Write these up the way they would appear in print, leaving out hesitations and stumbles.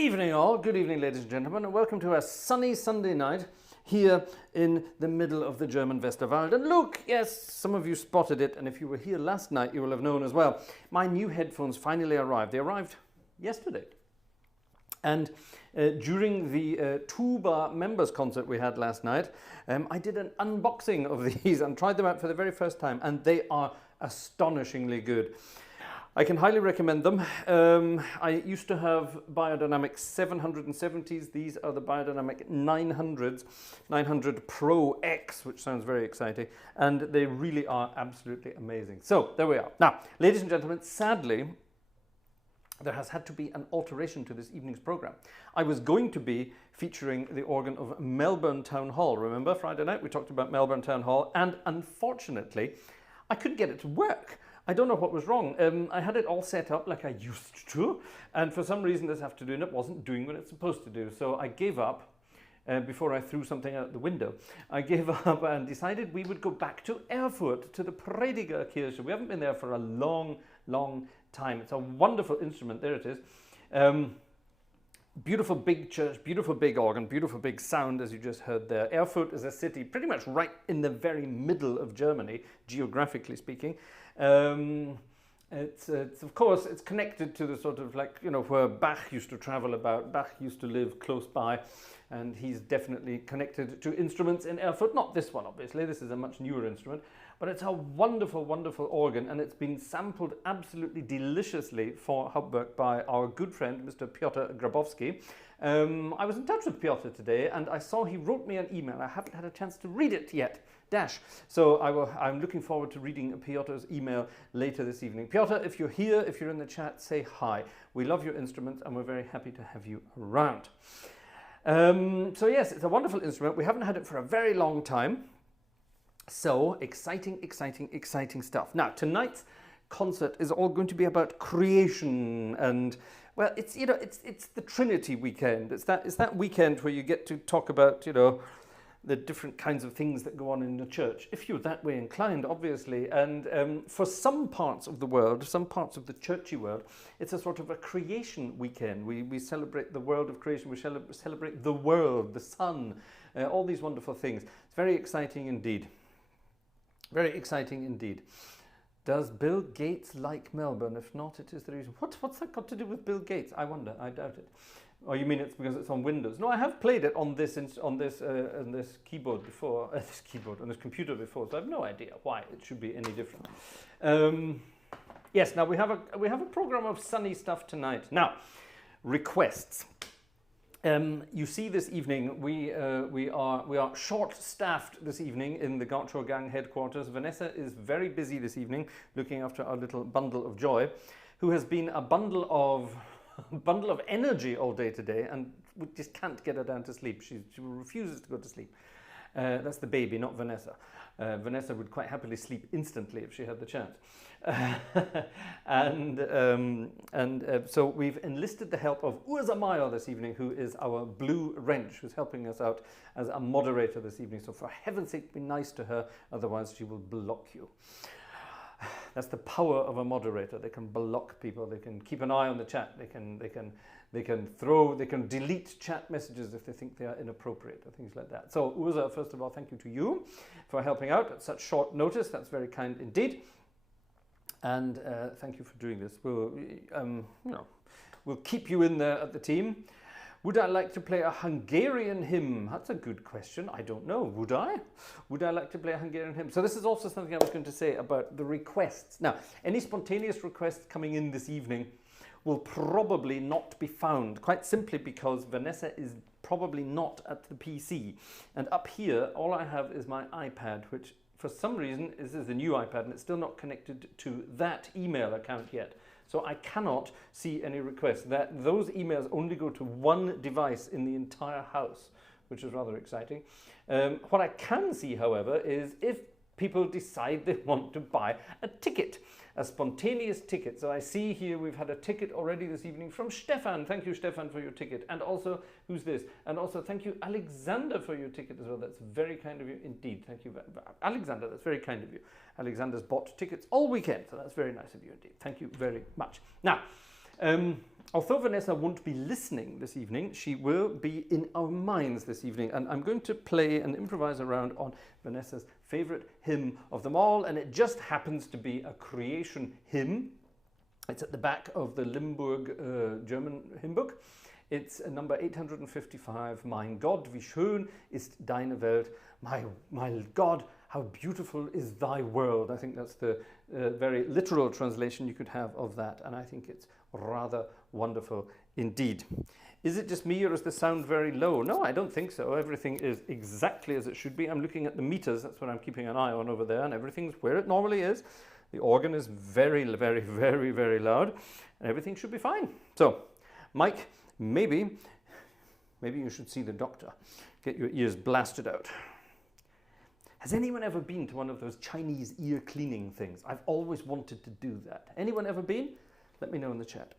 evening all, good evening ladies and gentlemen, and welcome to a sunny Sunday night here in the middle of the German Westerwald. And look, yes, some of you spotted it, and if you were here last night you will have known as well. My new headphones finally arrived. They arrived yesterday. And during the Tuba members concert we had last night, I did an unboxing of these and tried them out for the very first time, and they are astonishingly good. I can highly recommend them. I used to have Biodynamic 770s. These are the Biodynamic 900s, 900 Pro X, which sounds very exciting. And they really are absolutely amazing. So there we are. Now, ladies and gentlemen, sadly, there has had to be an alteration to this evening's program. I was going to be featuring the organ of Melbourne Town Hall. Remember Friday night we talked about Melbourne Town Hall, and unfortunately I couldn't get it to work. I don't know what was wrong. I had it all set up like I used to, and for some reason this afternoon it wasn't doing what it's supposed to do. So I gave up before I threw something out the window. I gave up and decided we would go back to Erfurt, to the Predigerkirche. We haven't been there for a long time. It's a wonderful instrument. There it is. Beautiful big church, beautiful big organ, beautiful big sound, as you just heard there. Erfurt is a city pretty much right in the very middle of Germany, geographically speaking. It's of course, it's connected to the sort of like, you know, where Bach used to travel about. Bach used to live close by, and he's definitely connected to instruments in Erfurt. Not this one, obviously. This is a much newer instrument. But it's a wonderful, wonderful organ, and it's been sampled absolutely deliciously for Hauptwerk by our good friend, Mr. Piotr Grabowski. I was in touch with Piotr today, and I saw he wrote me an email. I haven't had a chance to read it yet. So I'm looking forward to reading Piotr's email later this evening. Piotr, if you're here, if you're in the chat, say hi. We love your instruments, and we're very happy to have you around. So yes, it's a wonderful instrument. We haven't had it for a very long time. So exciting stuff. Now, tonight's concert is all going to be about creation, and well, it's, you know, it's the Trinity weekend. It's that weekend where you get to talk about, you know, the different kinds of things that go on in the church, if you're that way inclined, obviously. And for some parts of the world, some parts of the churchy world, it's a sort of a creation weekend. We celebrate the world of creation. We celebrate the world, the sun, all these wonderful things. It's very exciting indeed. Very exciting indeed. Does Bill Gates like Melbourne? If not, it is the reason. What's that got to do with Bill Gates? I wonder. I doubt it. Oh, you mean it's because it's on Windows? No, I have played it on this keyboard before. On this computer before. So I have no idea why it should be any different. Yes. Now we have a program of sunny stuff tonight. Now, requests. You see, this evening we are short-staffed this evening in the Gartshore gang headquarters. Vanessa is very busy this evening looking after our little bundle of joy, who has been a bundle of energy all day today, and we just can't get her down to sleep. She refuses to go to sleep. That's the baby, not Vanessa. Vanessa would quite happily sleep instantly if she had the chance. So we've enlisted the help of Ursa Meyer this evening, who is our blue wrench, who's helping us out as a moderator this evening. So for heaven's sake, be nice to her, otherwise she will block you. That's the power of a moderator. They can block people. They can keep an eye on the chat. They can delete chat messages if they think they are inappropriate or things like that. So Ursa, first of all, thank you to you for helping out at such short notice. That's very kind indeed. And thank you for doing this. We'll keep you in there at the team. Would I like to play a Hungarian hymn? That's a good question. I don't know. Would I? Would I like to play a Hungarian hymn? So this is also something I was going to say about the requests. Now, any spontaneous requests coming in this evening will probably not be found, quite simply because Vanessa is probably not at the PC. And up here, all I have is my iPad, which for some reason, this is the new iPad, and it's still not connected to that email account yet. So I cannot see any requests. Those emails only go to one device in the entire house, which is rather exciting. What I can see, however, is if people decide they want to buy a ticket, a spontaneous ticket. So I see here we've had a ticket already this evening from Stefan. Thank you, Stefan, for your ticket. And also, who's this? And also, thank you, Alexander, for your ticket as well. That's very kind of you indeed. Thank you, Alexander. That's very kind of you. Alexander's bought tickets all weekend, so that's very nice of you indeed. Thank you very much. Now, Although Vanessa won't be listening this evening, she will be in our minds this evening, and I'm going to play and improvise around on Vanessa's favorite hymn of them all, and it just happens to be a creation hymn. It's at the back of the Limburg German hymn book. It's number 855, Mein Gott, wie schön ist deine Welt. My God, how beautiful is thy world. I think that's the very literal translation you could have of that, and I think it's rather wonderful indeed. Is it just me, or is the sound very low? No, I don't think so. Everything is exactly as it should be. I'm looking at the meters. That's what I'm keeping an eye on over there, and everything's where it normally is. The organ is very, very, very, very loud, and everything should be fine. So, Mike, maybe you should see the doctor. Get your ears blasted out. Has anyone ever been to one of those Chinese ear cleaning things? I've always wanted to do that. Anyone ever been? Let me know in the chat.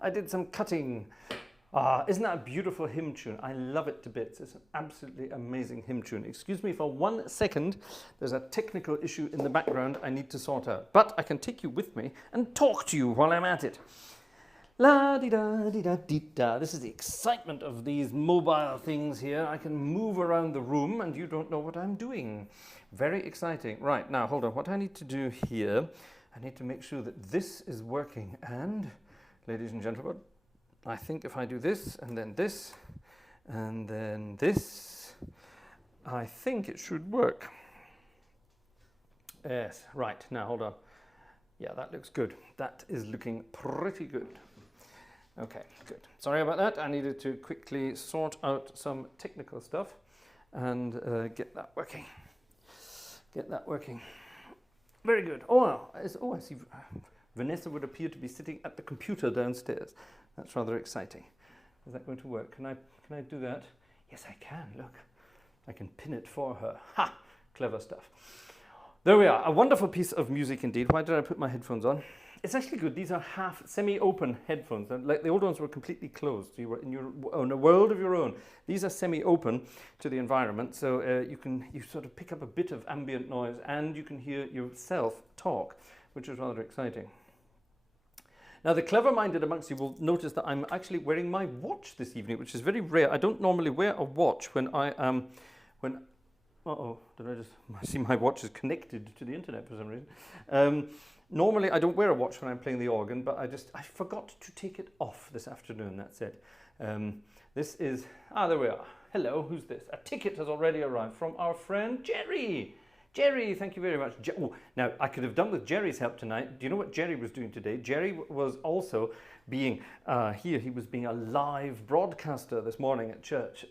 I did some cutting. Ah, isn't that a beautiful hymn tune? I love it to bits. It's an absolutely amazing hymn tune. Excuse me for 1 second. There's a technical issue in the background I need to sort out. But I can take you with me and talk to you while I'm at it. La di da di da di da. This is the excitement of these mobile things here. I can move around the room and you don't know what I'm doing. Very exciting. Right, now hold on. What I need to do here, I need to make sure that this is working. And, ladies and gentlemen, I think if I do this and then this and then this, I think it should work. Yes, right. Now hold on. Yeah, that looks good. That is looking pretty good. Okay, good. Sorry about that. I needed to quickly sort out some technical stuff and get that working. Get that working. Very good. Oh, I see. Vanessa would appear to be sitting at the computer downstairs. That's rather exciting. Is that going to work? Can I do that? Yes, I can. Look, I can pin it for her. Ha! Clever stuff. There we are. A wonderful piece of music indeed. Why did I put my headphones on? It's actually good. These are half semi-open headphones. Like the old ones were completely closed. You were in a world of your own. These are semi-open to the environment, so you sort of pick up a bit of ambient noise and you can hear yourself talk, which is rather exciting. Now, the clever-minded amongst you will notice that I'm actually wearing my watch this evening, which is very rare. I don't normally wear a watch when I am uh-oh, did I just see my watch is connected to the internet for some reason. Normally, I don't wear a watch when I'm playing the organ, but I forgot to take it off this afternoon, that's it. This is, there we are. Hello, who's this? A ticket has already arrived from our friend Jerry. Jerry, thank you very much. Now, I could have done with Jerry's help tonight. Do you know what Jerry was doing today? Jerry was also being here. He was being a live broadcaster this morning at church,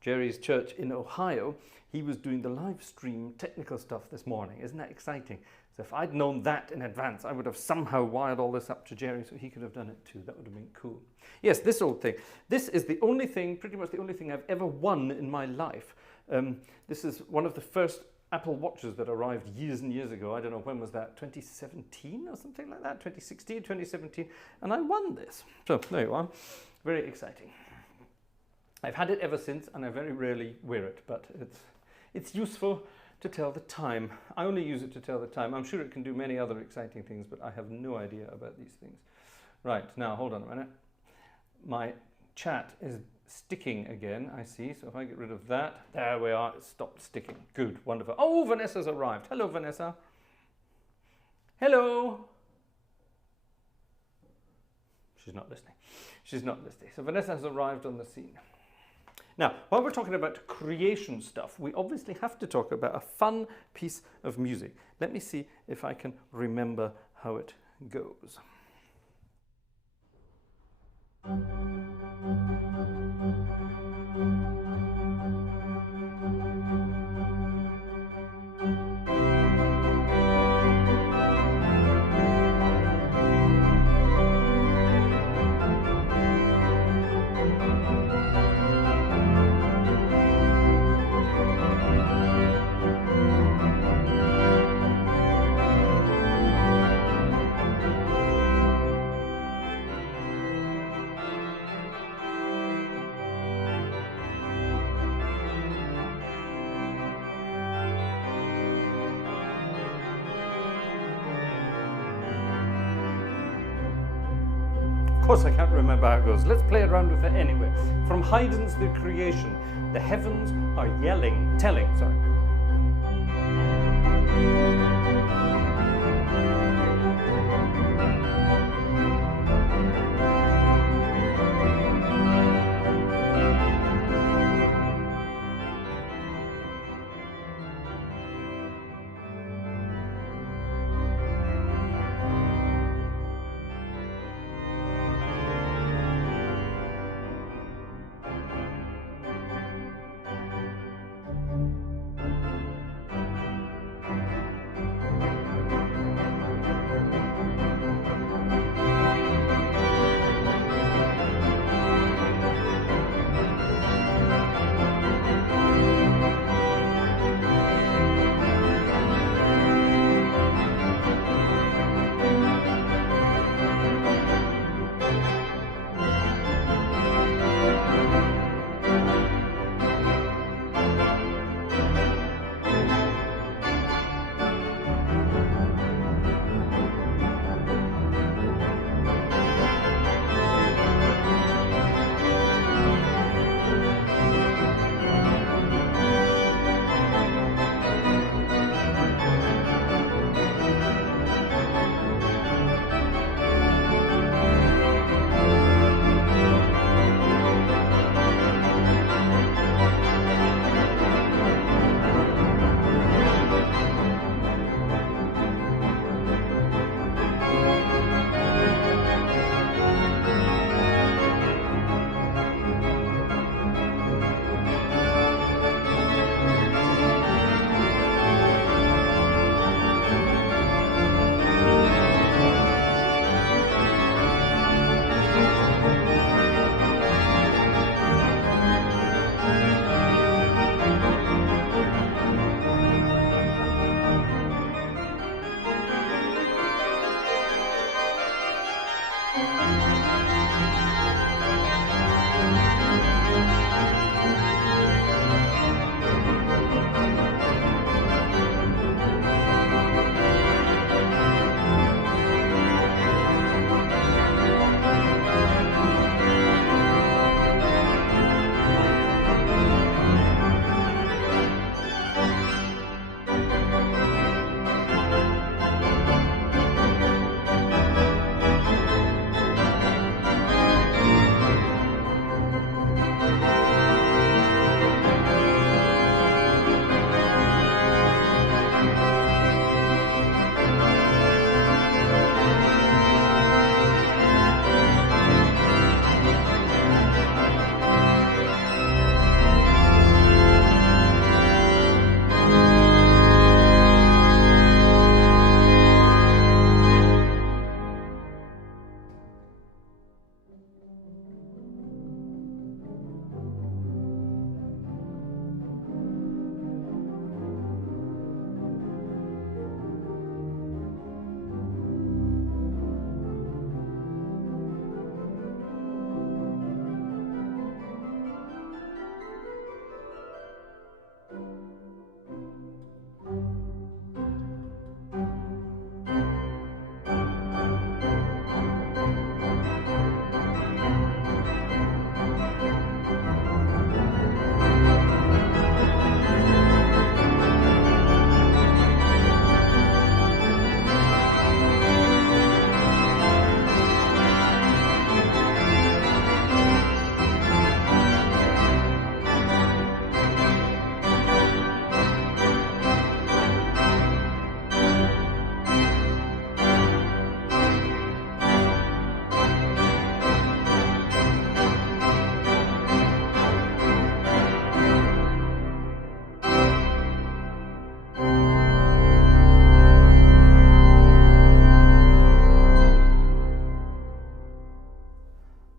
Jerry's church in Ohio. He was doing the live stream technical stuff this morning. Isn't that exciting? So if I'd known that in advance, I would have somehow wired all this up to Jerry so he could have done it too. That would have been cool. Yes, this old thing. This is the only thing, pretty much the only thing I've ever won in my life. This is one of the first Apple Watches that arrived years and years ago. I don't know, when was that? 2017 or something like that? 2016, 2017. And I won this. So there you are. Very exciting. I've had it ever since and I very rarely wear it, but it's useful to tell the time. I only use it to tell the time. I'm sure it can do many other exciting things, but I have no idea about these things. Right, now hold on a minute. My chat is sticking again, I see. So if I get rid of that, there we are, it stopped sticking. Good, wonderful. Oh, Vanessa's arrived. Hello, Vanessa. Hello. She's not listening. She's not listening. So Vanessa has arrived on the scene. Now, while we're talking about creation stuff, we obviously have to talk about a fun piece of music. Let me see if I can remember how it goes. Of course I can't remember how it goes. Let's play around with it anyway. From Haydn's The Creation, the heavens are telling.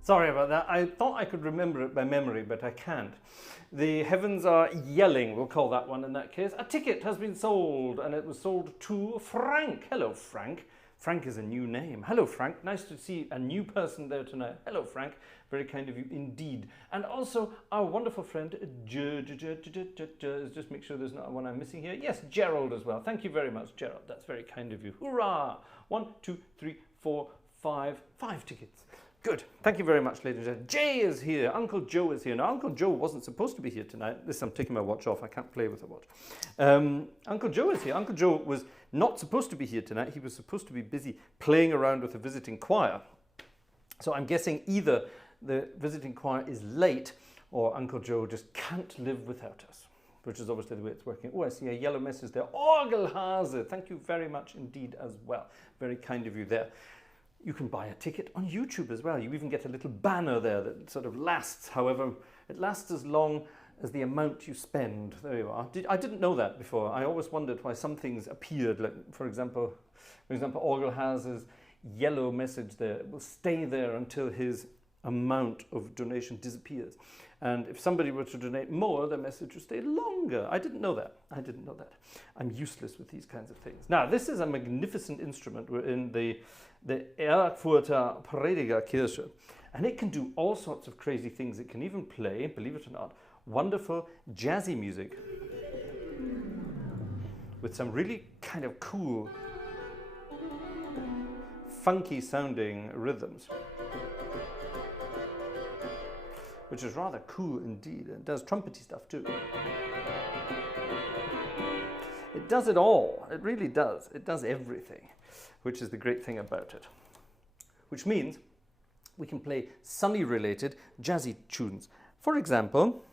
Sorry about that. I thought I could remember it by memory, but I can't. The heavens are yelling, we'll call that one in that case. A ticket has been sold, and it was sold to Frank. Hello, Frank. Frank is a new name. Hello, Frank. Nice to see a new person there tonight. Hello, Frank. Very kind of you indeed. And also our wonderful friend, just make sure there's not one I'm missing here. Yes, Gerald as well. Thank you very much, Gerald. That's very kind of you. Hurrah! 1, 2, 3, 4, 5. 5 tickets. Good. Thank you very much, ladies and gentlemen. Jay is here. Uncle Joe is here. Now, Uncle Joe wasn't supposed to be here tonight. This, I'm taking my watch off. I can't play with the watch. Uncle Joe is here. Uncle Joe was not supposed to be here tonight. He was supposed to be busy playing around with the visiting choir. So I'm guessing either the visiting choir is late or Uncle Joe just can't live without us, which is obviously the way it's working. Oh, I see a yellow message there. Orgelhase. Thank you very much indeed as well. Very kind of you there. You can buy a ticket on YouTube as well. You even get a little banner there that sort of lasts, however, it lasts as long as the amount you spend. There you are. I didn't know that before. I always wondered why some things appeared, like for example, Orgelhase's yellow message there. It will stay there until his amount of donation disappears. And if somebody were to donate more, the message would stay longer. I didn't know that. I didn't know that. I'm useless with these kinds of things. Now, this is a magnificent instrument. We're in the Erfurter Predigerkirche. And it can do all sorts of crazy things. It can even play, believe it or not, wonderful jazzy music with some really kind of cool, funky sounding rhythms, which is rather cool indeed. It does trumpety stuff too. It does it all. It really does. It does everything, which is the great thing about it. Which means we can play sunny-related jazzy tunes. For example,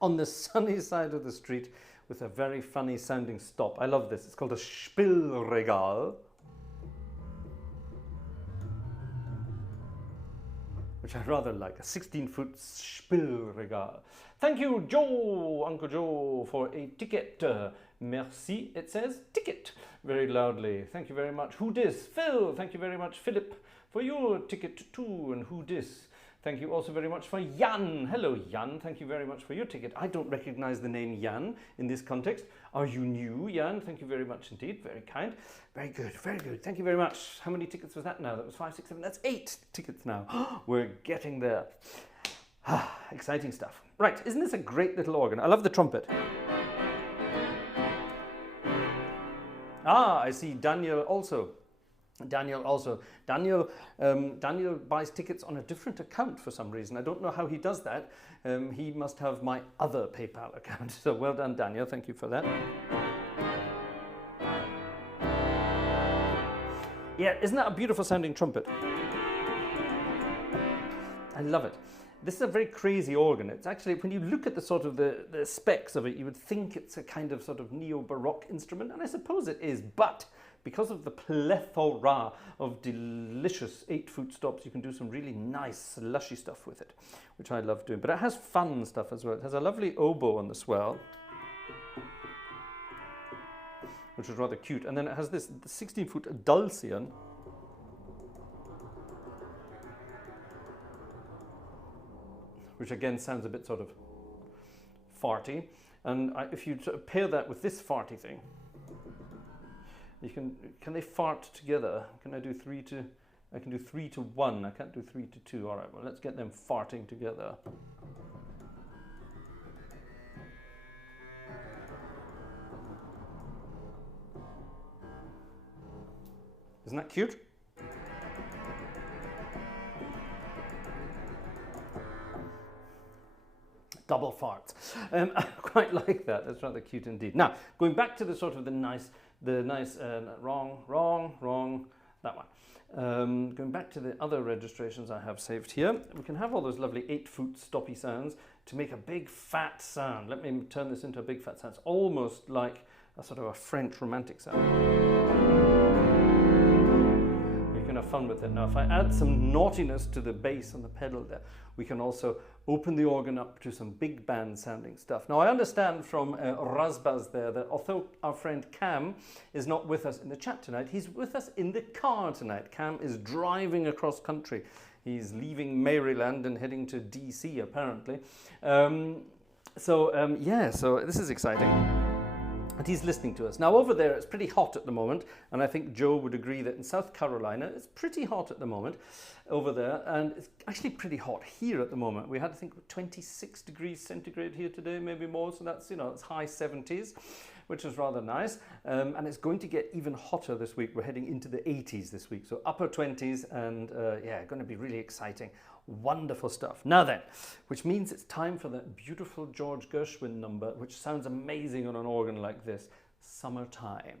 on the sunny side of the street with a very funny sounding stop. I love this. It's called a Spielregal, which I rather like, a 16-foot Spielregal. Thank you, Joe, Uncle Joe, for a ticket. Merci, it says, ticket, very loudly. Thank you very much. Who dis? Phil, thank you very much, Philip, for your ticket too. And who dis? Thank you also very much for Jan. Hello, Jan. Thank you very much for your ticket. I don't recognize the name Jan in this context. Are you new, Jan? Thank you very much indeed. Very kind. Very good. Very good. Thank you very much. How many tickets was that now? That was 5, 6, 7. That's 8 tickets now. We're getting there. Exciting stuff. Right. Isn't this a great little organ? I love the trumpet. Ah, I see Daniel also. Daniel buys tickets on a different account for some reason. I don't know how he does that. He must have my other PayPal account. So well done, Daniel. Thank you for that. Yeah, isn't that a beautiful sounding trumpet? I love it. This is a very crazy organ. It's actually, when you look at the sort of the specs of it, you would think it's a kind of sort of neo-baroque instrument, and I suppose it is, but because of the plethora of delicious 8-foot stops, you can do some really nice slushy stuff with it, which I love doing. But it has fun stuff as well. It has a lovely oboe on the swell, which is rather cute. And then it has this 16-foot dulcian, which again sounds a bit sort of farty. And if you sort of pair that with this farty thing, you can they fart together? Can I do 3 to? I can do 3 to 1. I can't do 3 to 2. All right. Well, let's get them farting together. Isn't that cute? Double farts. I quite like that. That's rather cute indeed. Now, going back to the sort of the nice, wrong, that one. Going back to the other registrations I have saved here, we can have all those lovely 8-foot stoppy sounds to make a big fat sound. Let me turn this into a big fat sound. It's almost like a sort of a French romantic sound. You can have fun with it. Now, if I add some naughtiness to the bass on the pedal there, we can also open the organ up to some big band sounding stuff. Now, I understand from Razbaz there that although our friend Cam is not with us in the chat tonight, he's with us in the car tonight. Cam is driving across country. He's leaving Maryland and heading to DC apparently. So this is exciting. And he's listening to us. Now over there it's pretty hot at the moment, and I think Joe would agree that in South Carolina it's pretty hot at the moment over there, and it's actually pretty hot here at the moment. We had, I think, 26 degrees centigrade here today, maybe more, so that's, it's high 70s, which is rather nice. And it's going to get even hotter this week. We're heading into the 80s this week, so upper 20s, and going to be really exciting. Wonderful stuff. Now then, which means it's time for that beautiful George Gershwin number, which sounds amazing on an organ like this, Summertime.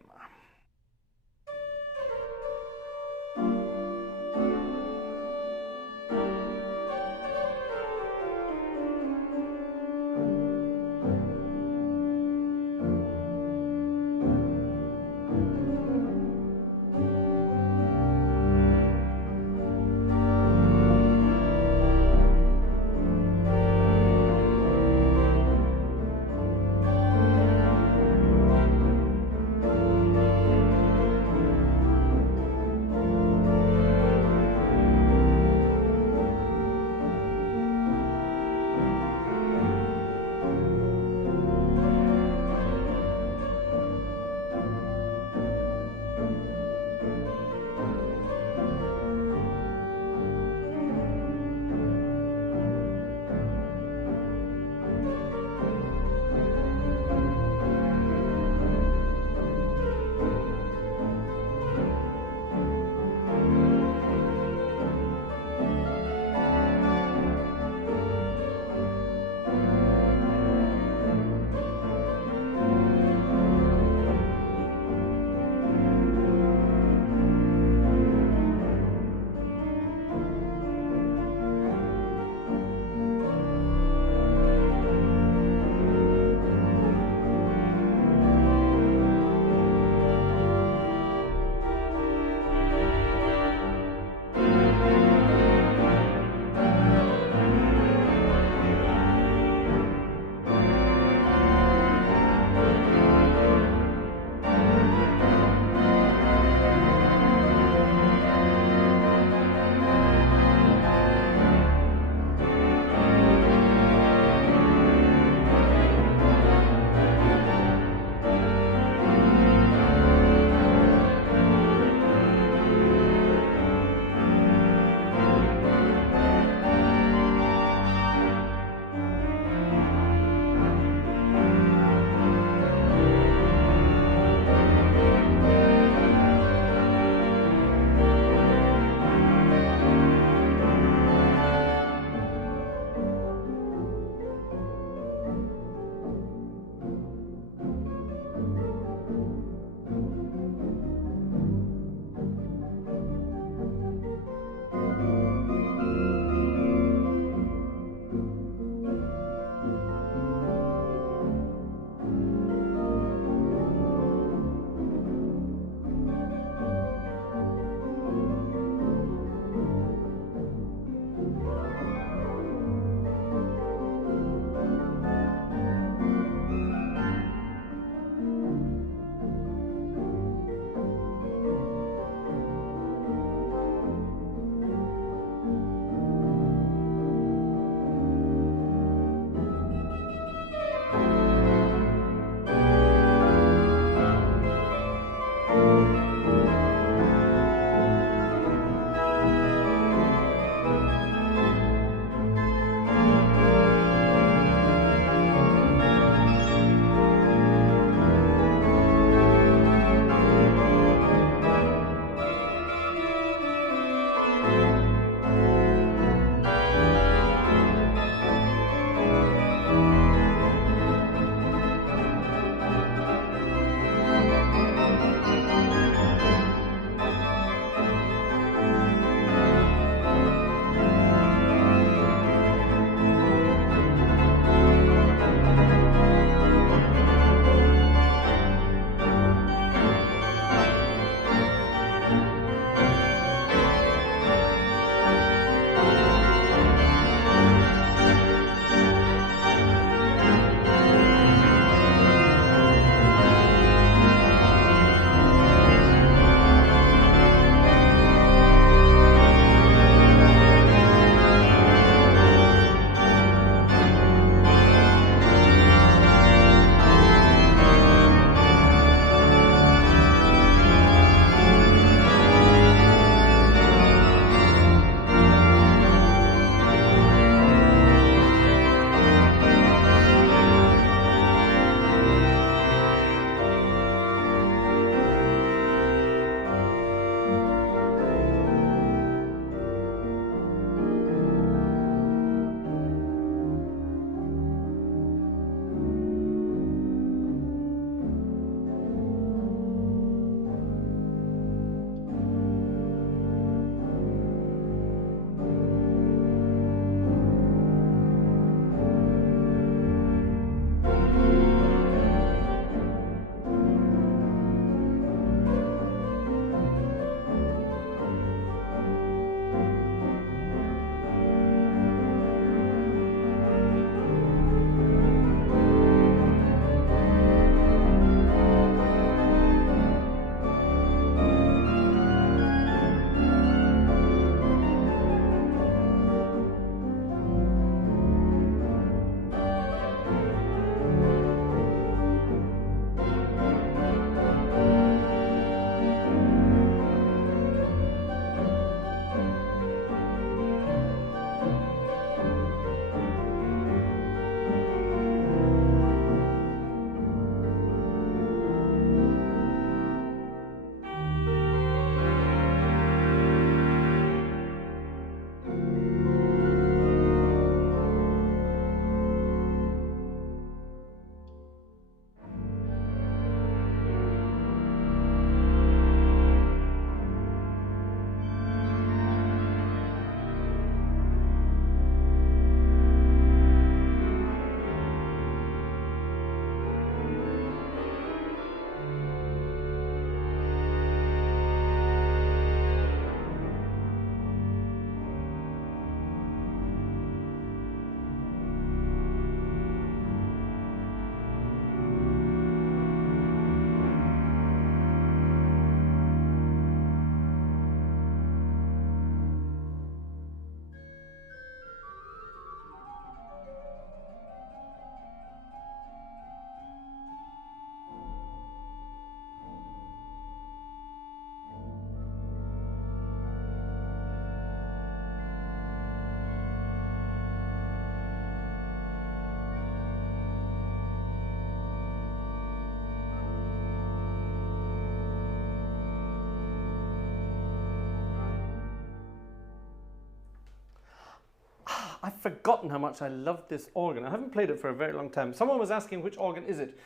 forgotten how much I love this organ. I haven't played it for a very long time. Someone was asking which organ is it.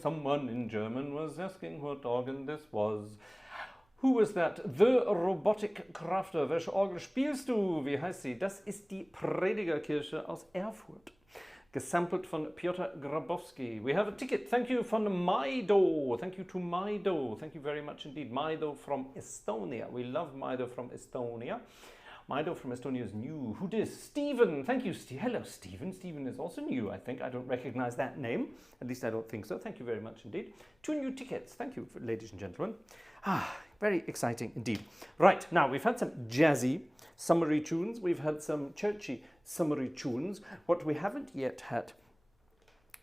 Someone in German was asking what organ this was. Who was that? The Robotic Crafter. Welche Orgel spielst du? Wie heißt sie? Das ist die Predigerkirche aus Erfurt. Gesampled von Piotr Grabowski. We have a ticket. Thank you von Maido. Thank you to Maido. Thank you very much indeed. Maido from Estonia. We love Maido from Estonia. Maido from Estonia is new. Who dis? Stephen. Thank you. Hello, Stephen. Stephen is also new, I think. I don't recognize that name. At least I don't think so. Thank you very much indeed. 2 new tickets. Thank you, ladies and gentlemen. Very exciting indeed. Right, now we've had some jazzy summery tunes. We've had some churchy summery tunes. What we haven't yet had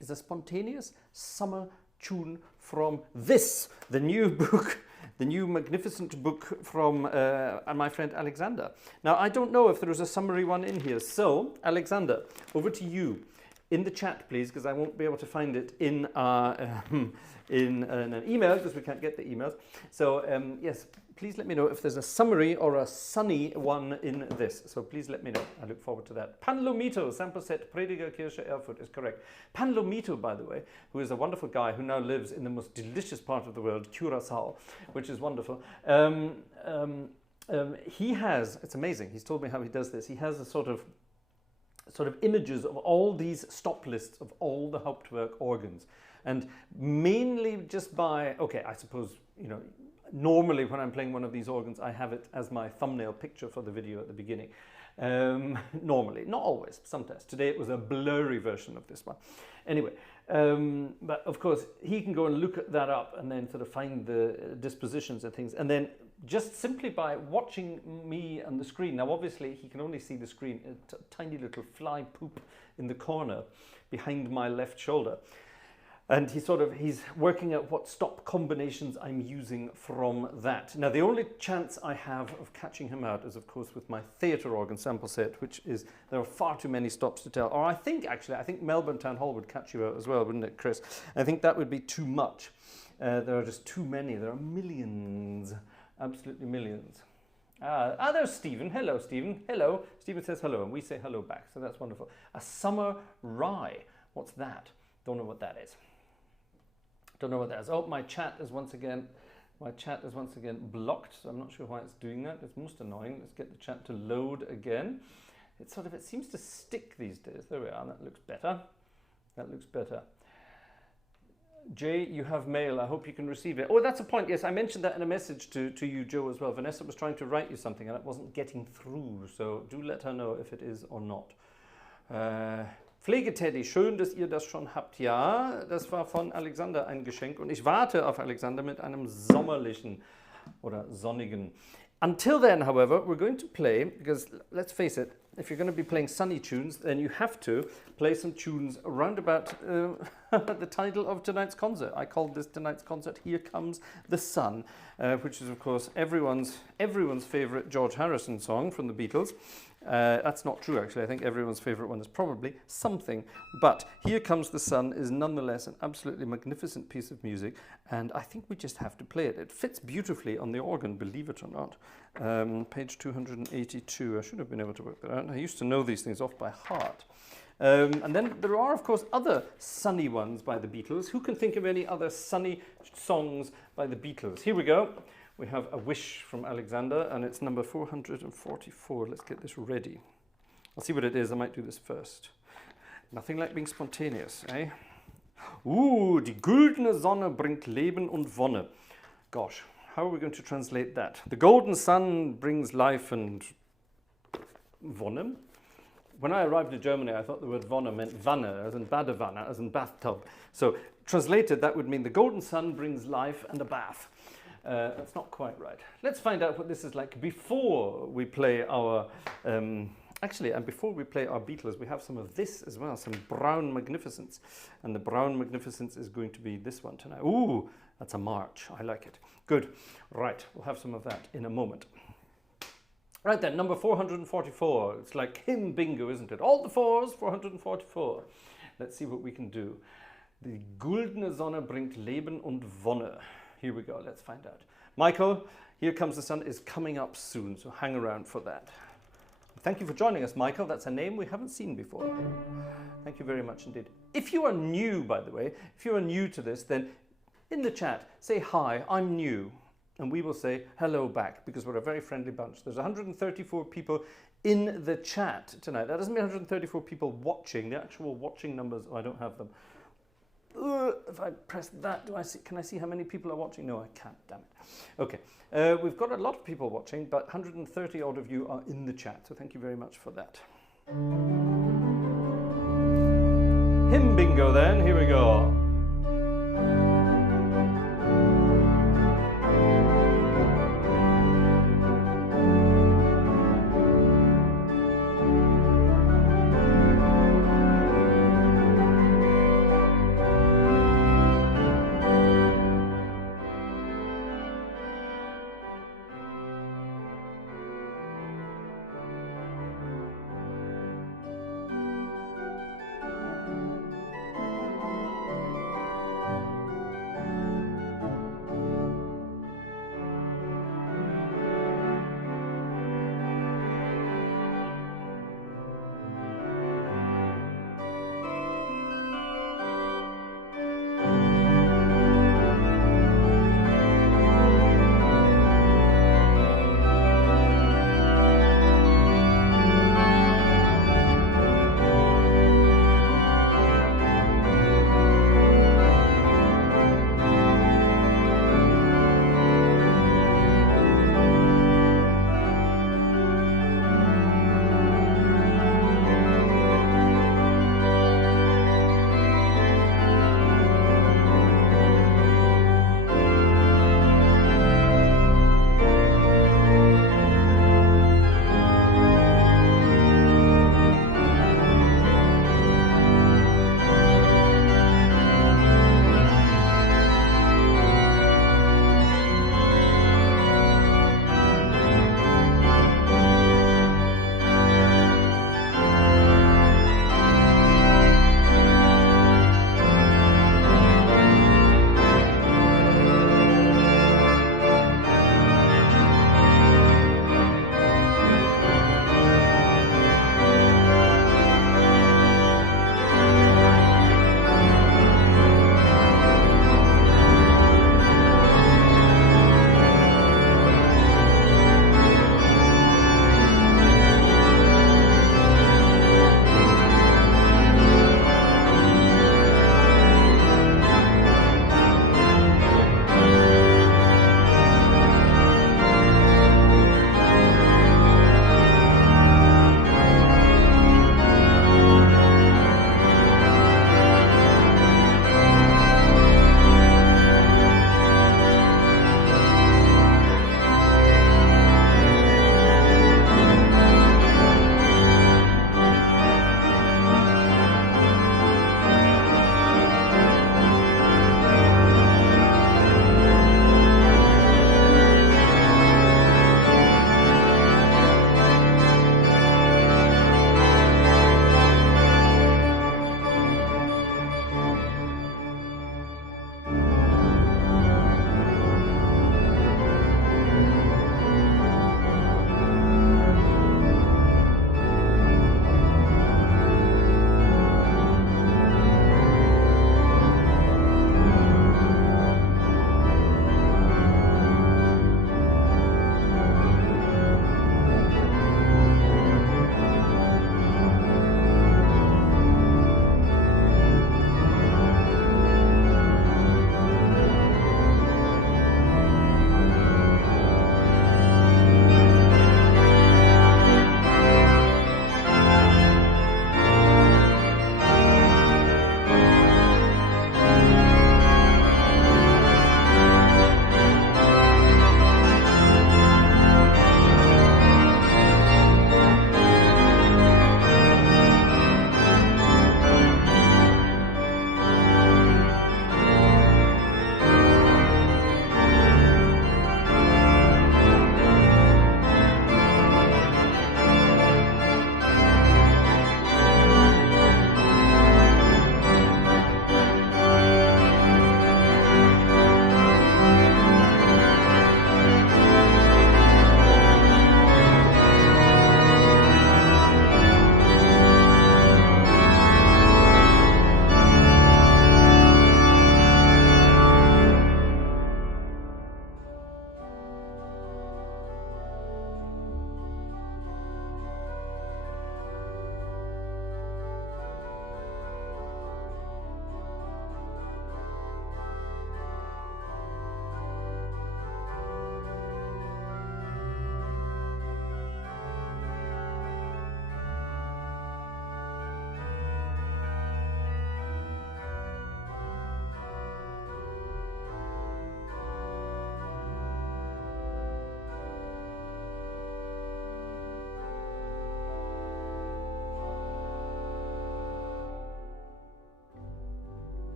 is a spontaneous summer tune from this, the new book, the new magnificent book from my friend Alexander. Now, I don't know if there is a summary one in here. So, Alexander, over to you. In the chat, please, because I won't be able to find it in an email, because we can't get the emails. So, yes, please let me know if there's a summary or a sunny one in this. So please let me know. I look forward to that. Pan Lomito, sample set, Predigerkirche Erfurt is correct. Pan Lomito, by the way, who is a wonderful guy who now lives in the most delicious part of the world, Curacao, which is wonderful. He has, it's amazing, he's told me how he does this. He has a sort of images of all these stop lists of all the Hauptwerk organs. And mainly just by, okay, I suppose, you know, normally when I'm playing one of these organs, I have it as my thumbnail picture for the video at the beginning. Normally, not always, sometimes. Today it was a blurry version of this one. Anyway, but of course, he can go and look at that up and then sort of find the dispositions and things. And then just simply by watching me on the screen, now obviously he can only see the screen, a tiny little fly poop in the corner behind my left shoulder. And he's working out what stop combinations I'm using from that. Now, the only chance I have of catching him out is, of course, with my theatre organ sample set, which is, there are far too many stops to tell. Or I think Melbourne Town Hall would catch you out as well, wouldn't it, Chris? I think that would be too much. There are just too many. There are millions, absolutely millions. There's Stephen. Hello, Stephen. Hello. Stephen says hello, and we say hello back, so that's wonderful. A summer rye. What's that? Don't know what that is. Don't know what that is. Oh, my chat is once again blocked, so I'm not sure why it's doing that. It's most annoying. Let's get the chat to load again. It seems to stick these days. There we are. That looks better. That looks better. Jay, you have mail. I hope you can receive it. Oh, that's a point. Yes, I mentioned that in a message to you, Joe, as well. Vanessa was trying to write you something and it wasn't getting through. So do let her know if it is or not. Pflegeteddy, schön, dass ihr das schon habt. Ja, das war von Alexander ein Geschenk und ich warte auf Alexander mit einem sommerlichen oder sonnigen. Until then, however, we're going to play, because let's face it, if you're going to be playing sunny tunes, then you have to play some tunes around about the title of tonight's concert. I called this tonight's concert Here Comes the Sun, which is, of course, everyone's favorite George Harrison song from the Beatles. That's not true, actually. I think everyone's favorite one is probably Something. But Here Comes the Sun is nonetheless an absolutely magnificent piece of music, and I think we just have to play it. It fits beautifully on the organ, believe it or not. Page 282. I should have been able to work that out. I used to know these things off by heart. And then there are, of course, other sunny ones by the Beatles. Who can think of any other sunny songs by the Beatles? Here we go. We have A Wish from Alexander, and it's number 444. Let's get this ready. I'll see what it is. I might do this first. Nothing like being spontaneous, eh? Die güldene Sonne bringt Leben und Wonne. Gosh, how are we going to translate that? The golden sun brings life and Wonne. When I arrived in Germany, I thought the word Wonne meant Wanne, as in Badewanne, as in bathtub. So translated, that would mean the golden sun brings life and a bath. That's not quite right. Let's find out what this is like before we play our... before we play our Beatles, we have some of this as well, some Brown Magnificence. And the Brown Magnificence is going to be this one tonight. Ooh, that's a march. I like it. Good. Right, we'll have some of that in a moment. Right then, number 444. It's like hymn bingo, isn't it? All the fours, 444. Let's see what we can do. Die güldene Sonne bringt Leben und Wonne. Here we go, let's find out. Michael, Here Comes the Sun is coming up soon, so hang around for that. Thank you for joining us, Michael. That's a name we haven't seen before. Thank you very much indeed. If you are new, by the way, if you are new to this, then in the chat, say, hi, I'm new. And we will say hello back, because we're a very friendly bunch. There's 134 people in the chat tonight. That doesn't mean 134 people watching. The actual watching numbers, oh, I don't have them. If I press that, can I see how many people are watching? No, I can't, damn it. Okay, we've got a lot of people watching, but 130 odd of you are in the chat, so thank you very much for that. Hymn bingo then, here we go.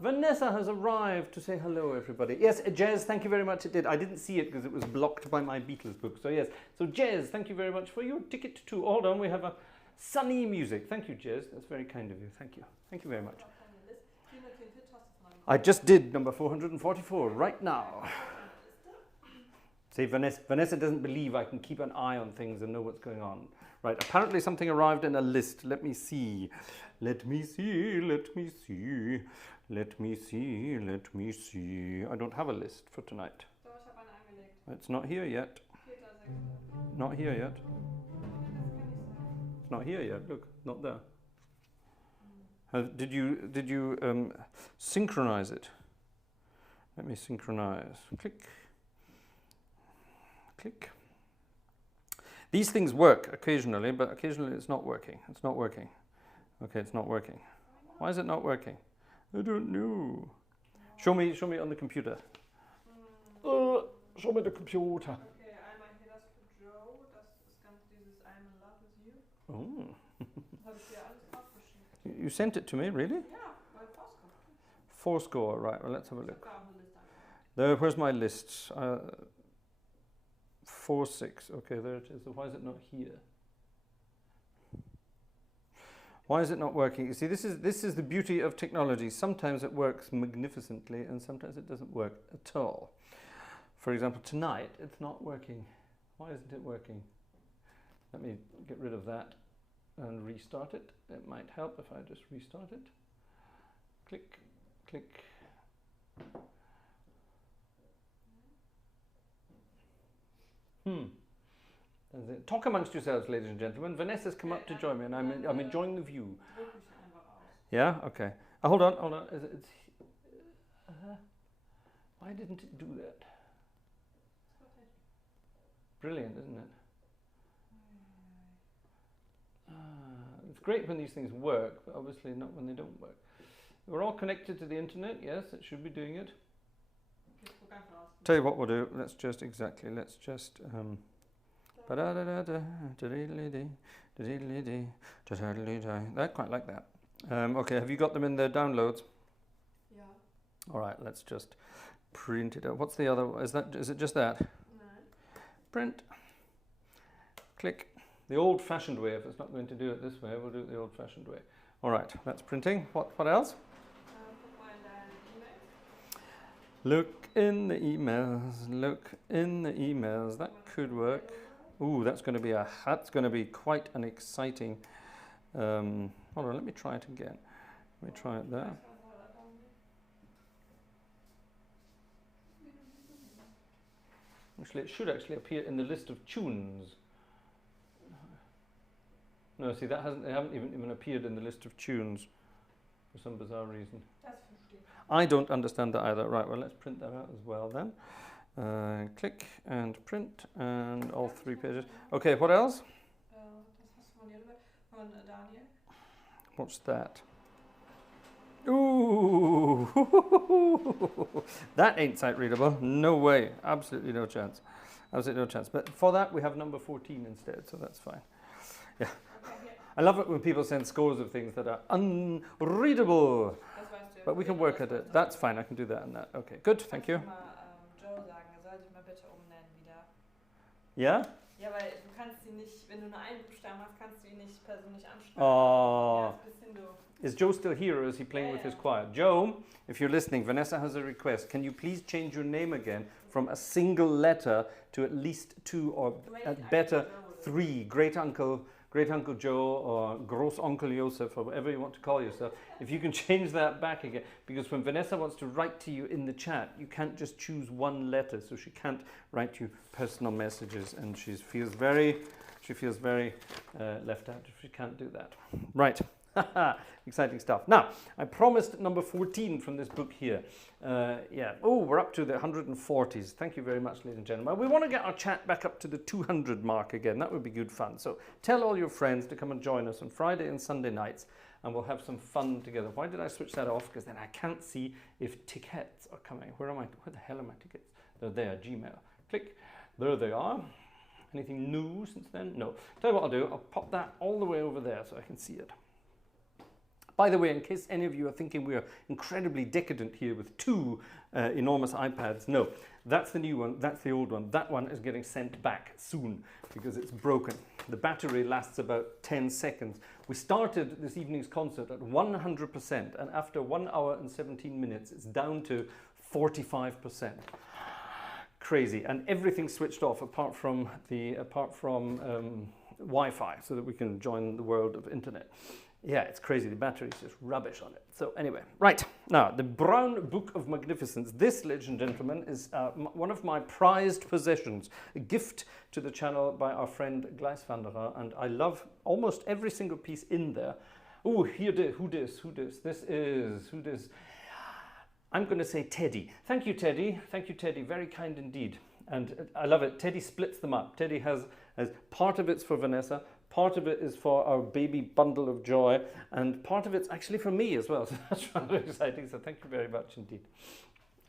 Vanessa has arrived to say hello, everybody. Yes, Jez, thank you very much. It did. I didn't see it because it was blocked by my Beatles book. So yes. So Jez, thank you very much for your ticket to. Hold on, we have a sunny music. Thank you, Jez. That's very kind of you. Thank you. Thank you very much. I just did number 444 right now. See, Vanessa doesn't believe I can keep an eye on things and know what's going on. Right, apparently something arrived in a list. Let me see. Let me see, let me see. Let me see, let me see. I don't have a list for tonight. It's not here yet. Not here yet. It's not here yet. Look, not there. Did you synchronize it? Let me synchronize. Click. Click. These things work occasionally, but occasionally it's not working. It's not working. Okay, it's not working. Why is it not working? I don't know. Show me on the computer. Show me the computer. Okay, einmal hier das für Joe. Das ist ganz dieses I'm in love with you. Oh. Habe ich dir alles abgeschickt. You sent it to me, really? Ja, bei Fourscore. Fourscore, right. Well, let's have a look. There, where's my list? 4-6. Okay, there it is. So why is it not here? Why is it not working? You see, this is the beauty of technology. Sometimes it works magnificently and sometimes it doesn't work at all. For example, tonight it's not working. Why isn't it working? Let me get rid of that and restart it. It might help if I just restart it. Click, click. Talk amongst yourselves, ladies and gentlemen. Vanessa's come up to join me, and I'm enjoying the view. Yeah. Okay. Hold on. Why didn't it do that? Brilliant, isn't it? It's great when these things work, but obviously not when they don't work. We're all connected to the internet. Yes, it should be doing it. Tell you what we'll do. Let's just I quite like that. Okay, have you got them in the downloads? Yeah. All right, let's just print it out. What's the other? Is it just that? No. Print. Click. The old-fashioned way. If it's not going to do it this way, we'll do it the old-fashioned way. All right, that's printing. What else? Look in the emails. Look in the emails. That could work. Ooh, that's going to be quite an exciting. Hold on, let me try it again. Let me try it there. Actually, it should actually appear in the list of tunes. No, see, they haven't even appeared in the list of tunes for some bizarre reason. I don't understand that either. Right, well, let's print that out as well then. Click and print and all 3 pages. Okay, what else? What's that? Ooh, that ain't sight readable. No way. Absolutely no chance. Absolutely no chance. But for that, we have number 14 instead, so that's fine. Yeah. I love it when people send scores of things that are unreadable. But we can work at it. That's fine. I can do that and that. Okay, good. Thank you. Yeah? Ja, weil du kannst sie nicht, wenn du nur einen Buchstaben hast, kannst du ihn nicht persönlich ansprechen. Oh. Ja, ist ein bisschen doof. Is Joe still here or is he playing with his choir? Joe, if you're listening, Vanessa has a request. Can you please change your name again from a single letter to at least 2 or at better 3? Great Uncle Joe or Großonkel Josef or whatever you want to call yourself. If you can change that back again, because when Vanessa wants to write to you in the chat, you can't just choose one letter, so she can't write you personal messages, and she feels very left out if she can't do that. Right. Exciting stuff. Now, I promised number 14 from this book here. Yeah. Oh, we're up to the 140s. Thank you very much, ladies and gentlemen. We want to get our chat back up to the 200 mark again. That would be good fun. So tell all your friends to come and join us on Friday and Sunday nights, and we'll have some fun together. Why did I switch that off? Because then I can't see if tickets are coming. Where the hell are my tickets? They're there, Gmail. Click. There they are. Anything new since then? No. Tell you what I'll do. I'll pop that all the way over there so I can see it. By the way, in case any of you are thinking we are incredibly decadent here with 2 enormous iPads, no, that's the new one, that's the old one. That one is getting sent back soon because it's broken. The battery lasts about 10 seconds. We started this evening's concert at 100%, and after 1 hour and 17 minutes, it's down to 45%. Crazy, and everything's switched off apart from Wi-Fi, so that we can join the world of internet. Yeah, it's crazy. The battery's just rubbish on it. So anyway, right, now the Brown Book of Magnificence. This, ladies and gentlemen, is one of my prized possessions, a gift to the channel by our friend Gleiswanderer, and I love almost every single piece in there. Oh, here, who this? This is, who this? I'm going to say Teddy. Thank you, Teddy. Thank you, Teddy. Very kind indeed. And I love it. Teddy splits them up. Teddy has part of it's for Vanessa, part of it is for our baby bundle of joy, and part of it's actually for me as well. So that's rather exciting. So thank you very much indeed.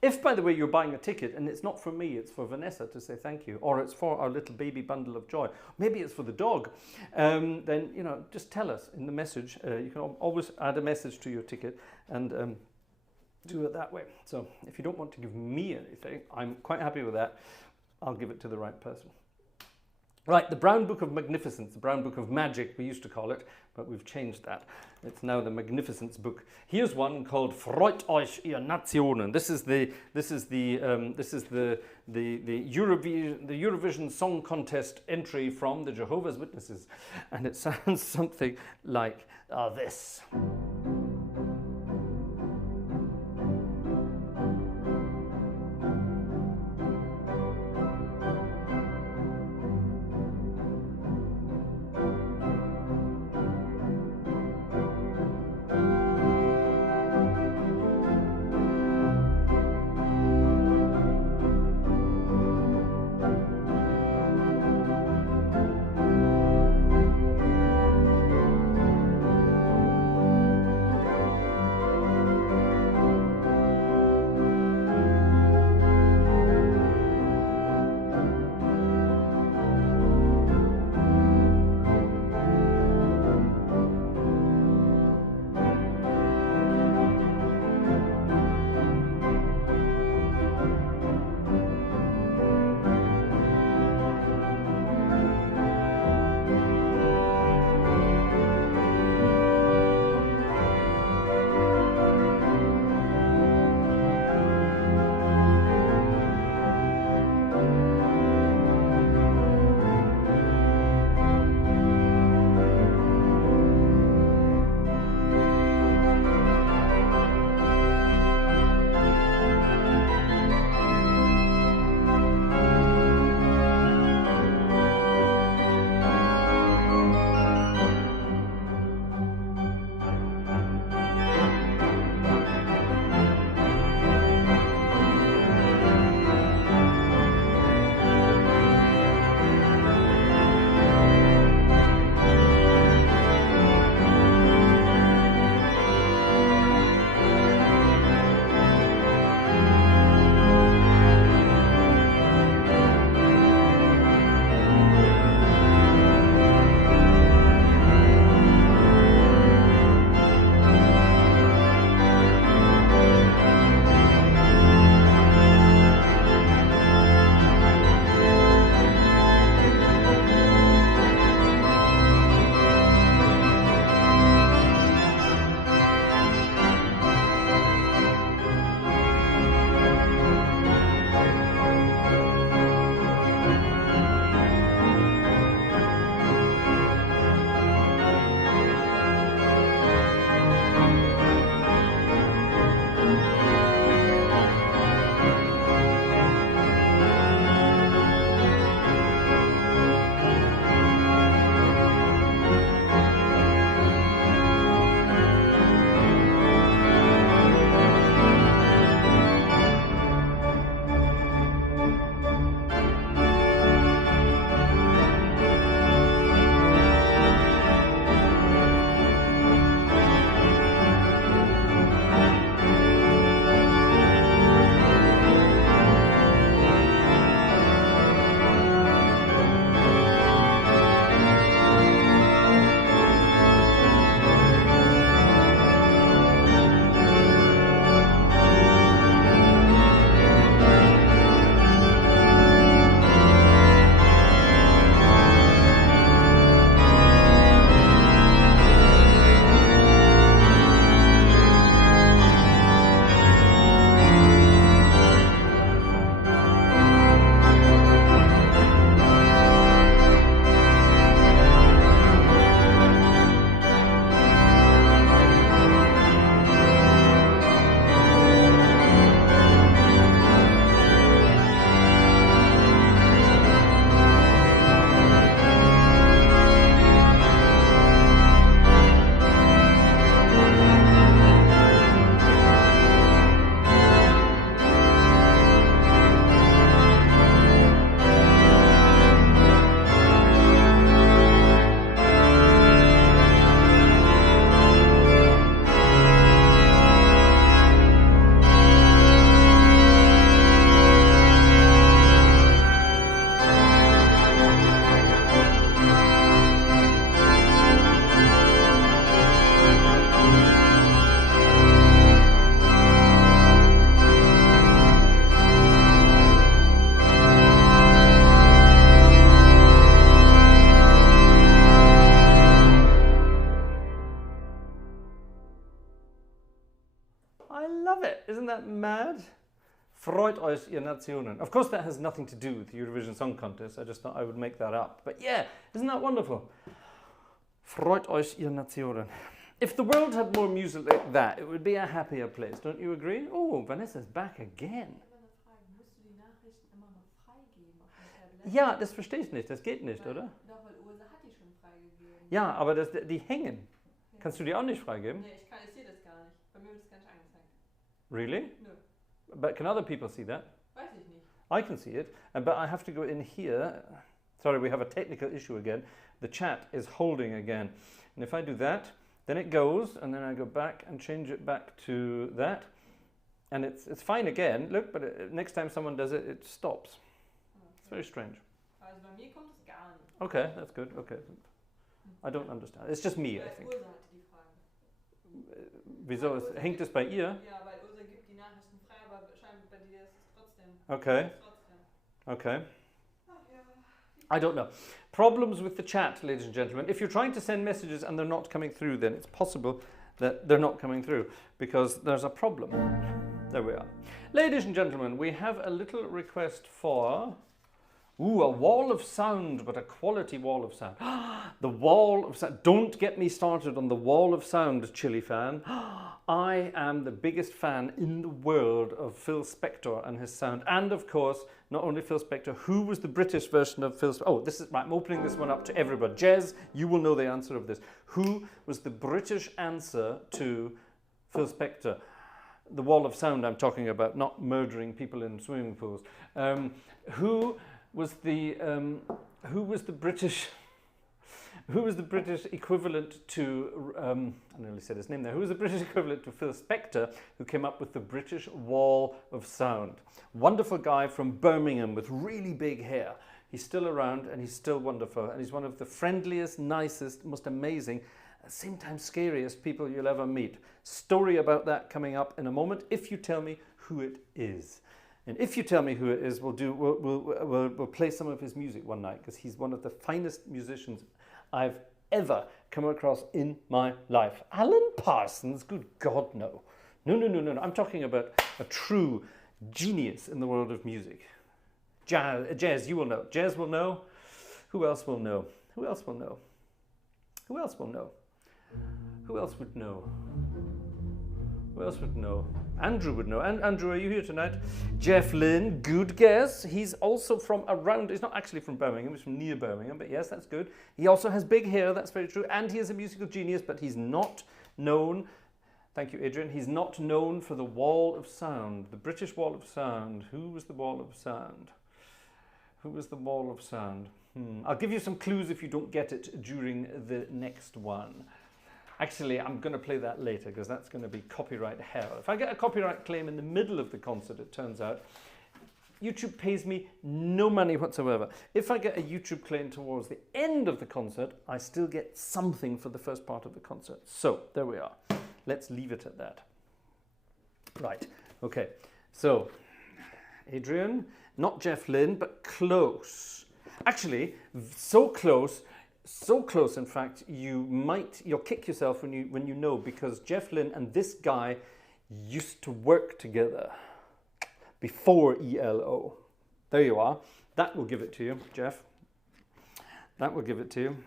If, by the way, you're buying a ticket and it's not for me, it's for Vanessa to say thank you, or it's for our little baby bundle of joy, maybe it's for the dog, then, you know, just tell us in the message. You can always add a message to your ticket and do it that way. So if you don't want to give me anything, I'm quite happy with that. I'll give it to the right person. Right, the Brown Book of Magnificence, the Brown Book of Magic, we used to call it, but we've changed that. It's now the Magnificence Book. Here's one called Freut euch ihr Nationen. This is the Eurovision Song Contest entry from the Jehovah's Witnesses, and it sounds something like this. Isn't that mad? Freut euch, ihr Nationen. Of course, that has nothing to do with the Eurovision Song Contest. I just thought I would make that up. But yeah, isn't that wonderful? Freut euch, ihr Nationen. If the world had more music like that, it would be a happier place. Don't you agree? Oh, Vanessa's back again. Ja, das verstehe ich nicht. Das geht nicht, oder? Doch, weil Ursa hat die schon freigegeben. Ja, aber die hängen. Ja. Kannst du die auch nicht freigeben? Nee, ich sehe das gar nicht. Bei mir wird das gar nicht angezeigt. Really? Nö. But can other people see that? Weiß ich nicht. I can see it, but I have to go in here. Sorry, we have a technical issue again. The chat is holding again. And if I do that, then it goes, and then I go back and change it back to that. And it's fine again. Look, but next time someone does it, it stops. It's very strange. Also bei mir kommt es gar nicht. Okay, that's good. Okay. I don't understand. It's just me, I think. Ursa hatte die Frage. Wieso? Hängt es bei ihr? Ja, weil Ursa gibt die Nachrichten frei, aber scheinbar bei dir ist es trotzdem. Okay. Okay. Ach ja. I don't know. Problems with the chat, ladies and gentlemen. If you're trying to send messages and they're not coming through, then it's possible that they're not coming through because there's a problem. There we are. Ladies and gentlemen, we have a little request for... Ooh, a wall of sound, but a quality wall of sound. The wall of sound. Don't get me started on the wall of sound, Chili fan. I am the biggest fan in the world of Phil Spector and his sound. And of course, not only Phil Spector, who was the British version of Phil Spector? Oh, this is right, I'm opening this one up to everybody. Jez, you will know the answer of this. Who was the British answer to Phil Spector? The wall of sound I'm talking about, not murdering people in swimming pools. Who was the British equivalent to I nearly said his name there. Who was the British equivalent to Phil Spector, who came up with the British Wall of Sound? Wonderful guy from Birmingham with really big hair. He's still around and he's still wonderful, and he's one of the friendliest, nicest, most amazing, at the same time scariest people you'll ever meet. Story about that coming up in a moment if you tell me who it is. And if you tell me who it is, we'll play some of his music one night, because he's one of the finest musicians I've ever come across in my life. Alan Parsons? Good God, no. No. I'm talking about a true genius in the world of music. Jez, you will know. Jez will know. Who else will know? Who else will know? Who else will know? Who else would know? Who else would know? Andrew would know. And Andrew, are you here tonight? Jeff Lynne, good guess. He's also from around, he's not actually from Birmingham, he's from near Birmingham, but yes, that's good. He also has big hair, that's very true. And he is a musical genius, but he's not known, thank you, Adrian, he's not known for the Wall of Sound, the British Wall of Sound. Who was the Wall of Sound? Who was the Wall of Sound? I'll give you some clues if you don't get it during the next one. Actually, I'm going to play that later because that's going to be copyright hell. If I get a copyright claim in the middle of the concert, it turns out, YouTube pays me no money whatsoever. If I get a YouTube claim towards the end of the concert, I still get something for the first part of the concert. So, there we are. Let's leave it at that. Right, okay. So, Adrian, not Jeff Lynne, but close. Actually, so close, in fact, you'll kick yourself when you know, because Jeff Lynne and this guy used to work together before ELO. There you are. That will give it to you, Jeff. That will give it to you.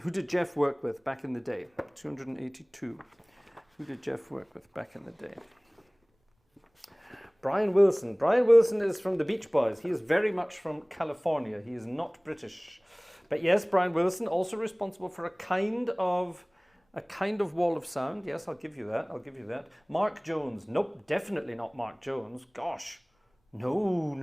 Who did Jeff work with back in the day? 282. Who did Jeff work with back in the day? Brian Wilson. Brian Wilson is from the Beach Boys. He is very much from California. He is not British. But yes, Brian Wilson, also responsible for a kind of wall of sound. Yes, I'll give you that. I'll give you that. Mark Jones. Nope, definitely not Mark Jones. Gosh. No.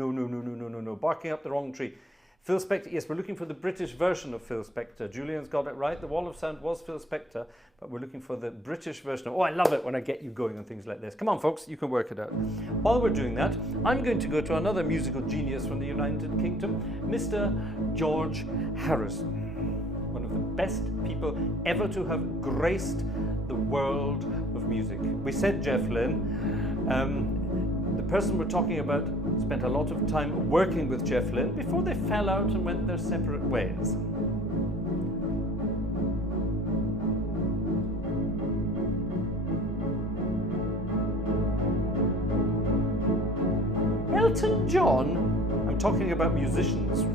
Barking up the wrong tree. Phil Spector. Yes, we're looking for the British version of Phil Spector. Julian's got it right. The Wall of Sound was Phil Spector, but we're looking for the British version. Oh, I love it when I get you going on things like this. Come on, folks, you can work it out. While we're doing that, I'm going to go to another musical genius from the United Kingdom, Mr. George Harrison. One of the best people ever to have graced the world of music. We said Jeff Lynne. The person we're talking about spent a lot of time working with Jeff Lynne before they fell out and went their separate ways. Elton John? I'm talking about musicians.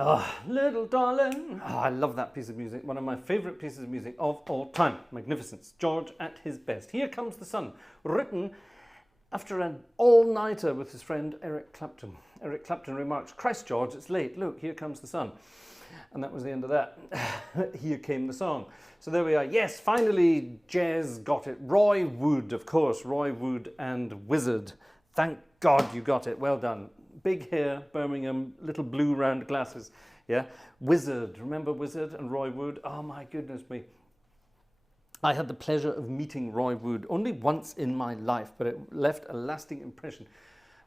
Ah, little darling. Oh, I love that piece of music. One of my favourite pieces of music of all time. Magnificence. George at his best. Here Comes the Sun. Written after an all-nighter with his friend Eric Clapton. Eric Clapton remarks, Christ, George, it's late. Look, here comes the sun. And that was the end of that. Here came the song. So there we are. Yes, finally, Jez got it. Roy Wood, of course. Roy Wood and Wizard. Thank God you got it. Well done. Big hair, Birmingham, little blue round glasses. Yeah. Wizard. Remember Wizard and Roy Wood? Oh, my goodness me. I had the pleasure of meeting Roy Wood only once in my life, but it left a lasting impression.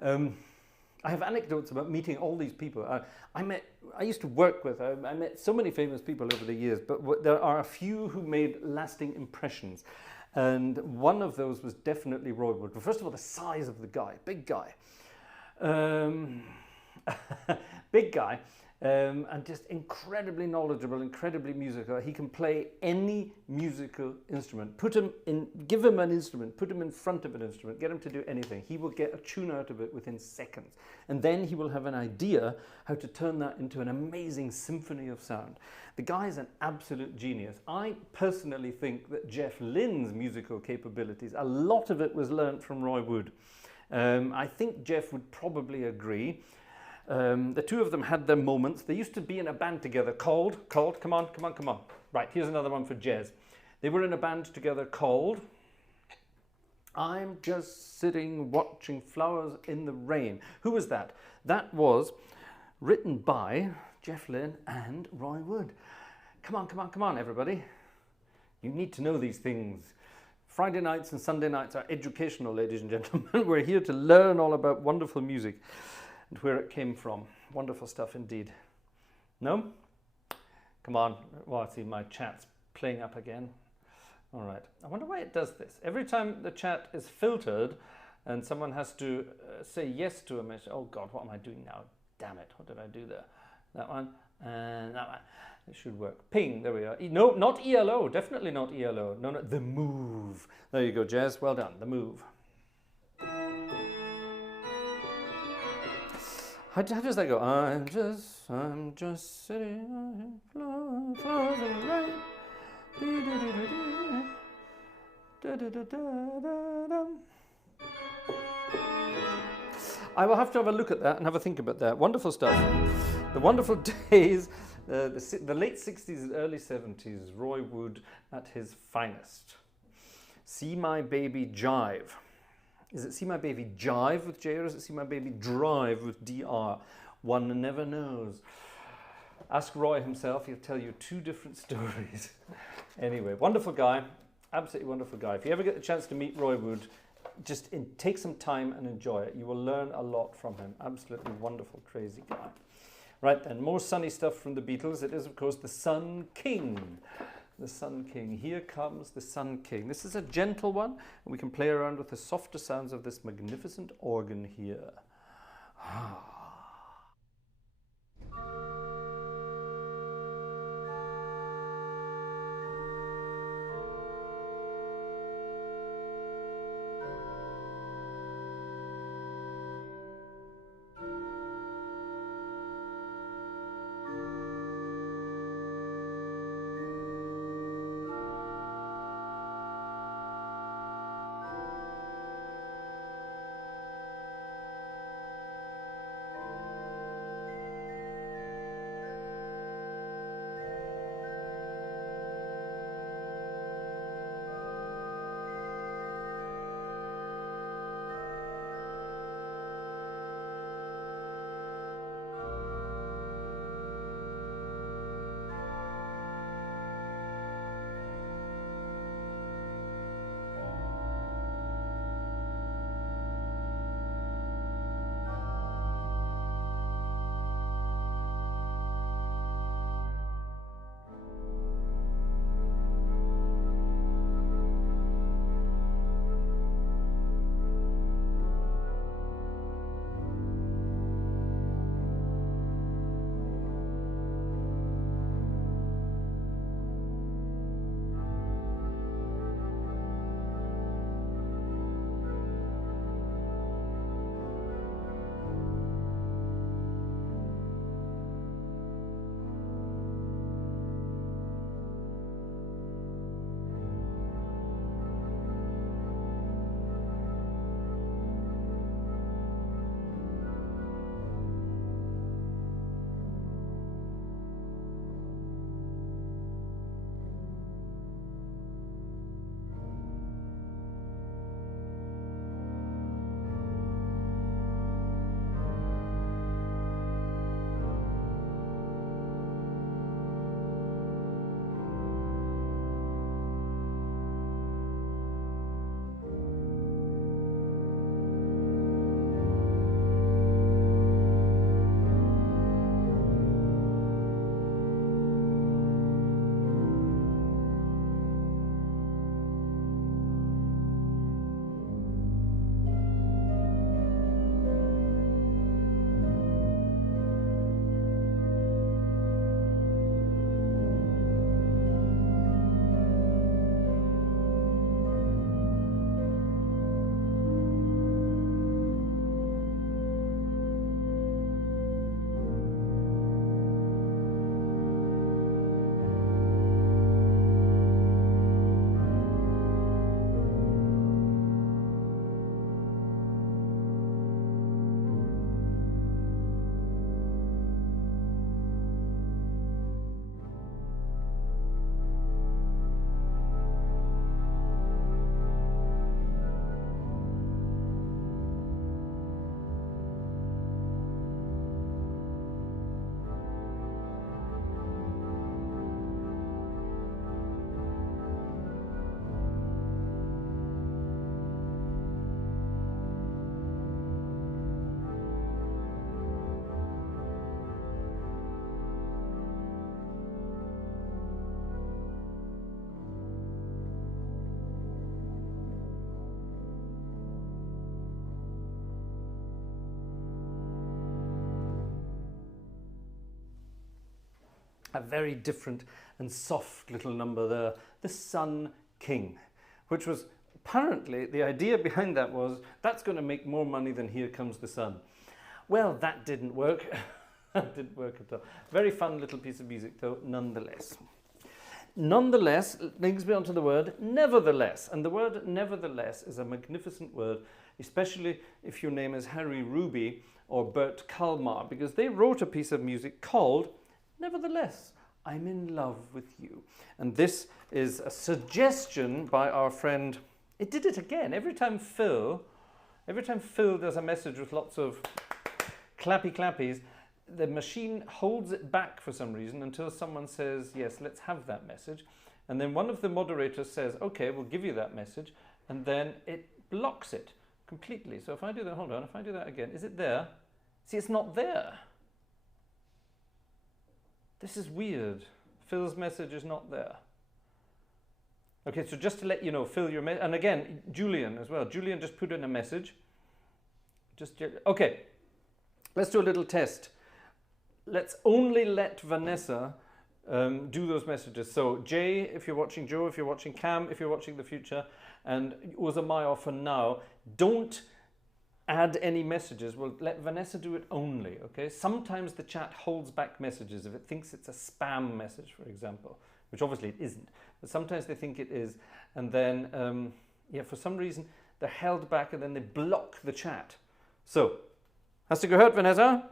I have anecdotes about meeting all these people. I used to work with, I met so many famous people over the years, but there are a few who made lasting impressions. And one of those was definitely Roy Wood. Well, first of all, the size of the guy, big guy. Big guy. And just incredibly knowledgeable, incredibly musical. He can play any musical instrument. Give him an instrument, put him in front of an instrument, get him to do anything. He will get a tune out of it within seconds. And then he will have an idea how to turn that into an amazing symphony of sound. The guy is an absolute genius. I personally think that Jeff Lynne's musical capabilities, a lot of it was learnt from Roy Wood. I think Jeff would probably agree. The two of them had their moments. They used to be in a band together called, come on. Right, here's another one for Jez. They were in a band together called I'm just sitting watching flowers in the rain. Who was that? That was written by Jeff Lynne and Roy Wood. Come on, come on, come on, everybody. You need to know these things. Friday nights and Sunday nights are educational, ladies and gentlemen. We're here to learn all about wonderful music and where it came from. Wonderful stuff indeed. No? Come on. Well, I see my chat's playing up again. All right. I wonder why it does this. Every time the chat is filtered and someone has to say yes to a message. Oh God, what am I doing now? Damn it. What did I do there? That one and that one. It should work. Ping. There we are. No, not ELO. Definitely not ELO. No, no. The Move. There you go, Jazz. Well done. The Move. How does that go? I'm just sitting on flowers in the rain. I will have to have a look at that and have a think about that. Wonderful stuff. The wonderful days, the late 60s and early 70s, Roy Wood at his finest. See My Baby Jive. Is it See My Baby Jive with J or is it See My Baby Drive with DR? One never knows. Ask Roy himself, he'll tell you two different stories. Anyway, wonderful guy, absolutely wonderful guy. If you ever get the chance to meet Roy Wood, just take some time and enjoy it. You will learn a lot from him. Absolutely wonderful, crazy guy. Right then, more sunny stuff from the Beatles. It is, of course, the Sun King. The Sun King. Here comes the Sun King. This is a gentle one, and we can play around with the softer sounds of this magnificent organ here. a very different and soft little number there, the Sun King, which was apparently the idea behind that was that's going to make more money than Here Comes the Sun. Well, that didn't work. That didn't work at all. Very fun little piece of music though, nonetheless. Nonetheless brings me on to the word nevertheless. And the word nevertheless is a magnificent word, especially if your name is Harry Ruby or Bert Kalmar, because they wrote a piece of music called Nevertheless, I'm in love with you. And this is a suggestion by our friend. It did it again. Every time Phil does a message with lots of clappy clappies, the machine holds it back for some reason until someone says, yes, let's have that message. And then one of the moderators says, okay, we'll give you that message. And then it blocks it completely. So if I do that, hold on, if I do that again, is it there? See, it's not there. This is weird. Phil's message is not there. Okay, so just to let you know, Phil, your message, and again, Julian as well. Julian just put in a message. Okay, let's do a little test. Let's only let Vanessa do those messages. So Jay, if you're watching, Joe, if you're watching, Cam, if you're watching the future, and Uzamayo for now, don't add any messages. We'll let Vanessa do it only, okay? Sometimes the chat holds back messages if it thinks it's a spam message, for example, which obviously it isn't, but sometimes they think it is. And then, yeah, for some reason, they're held back and then they block the chat. So, hast du gehört, Vanessa?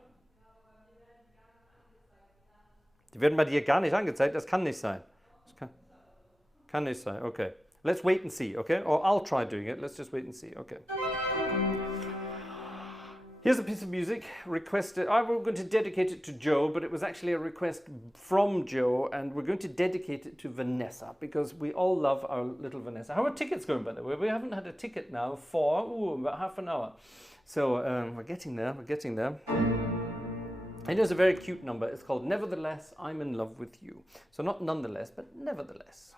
Die werden bei dir gar nicht angezeigt, das kann nicht sein. Das kann nicht sein, okay. Let's wait and see, okay? Or I'll try doing it, let's just wait and see, okay. Here's a piece of music requested. I was going to dedicate it to Joe, but it was actually a request from Joe, and we're going to dedicate it to Vanessa because we all love our little Vanessa. How are tickets going, by the way? We haven't had a ticket now for about half an hour. So we're getting there, we're getting there. It is a very cute number. It's called Nevertheless, I'm in Love with You. So not nonetheless, but nevertheless.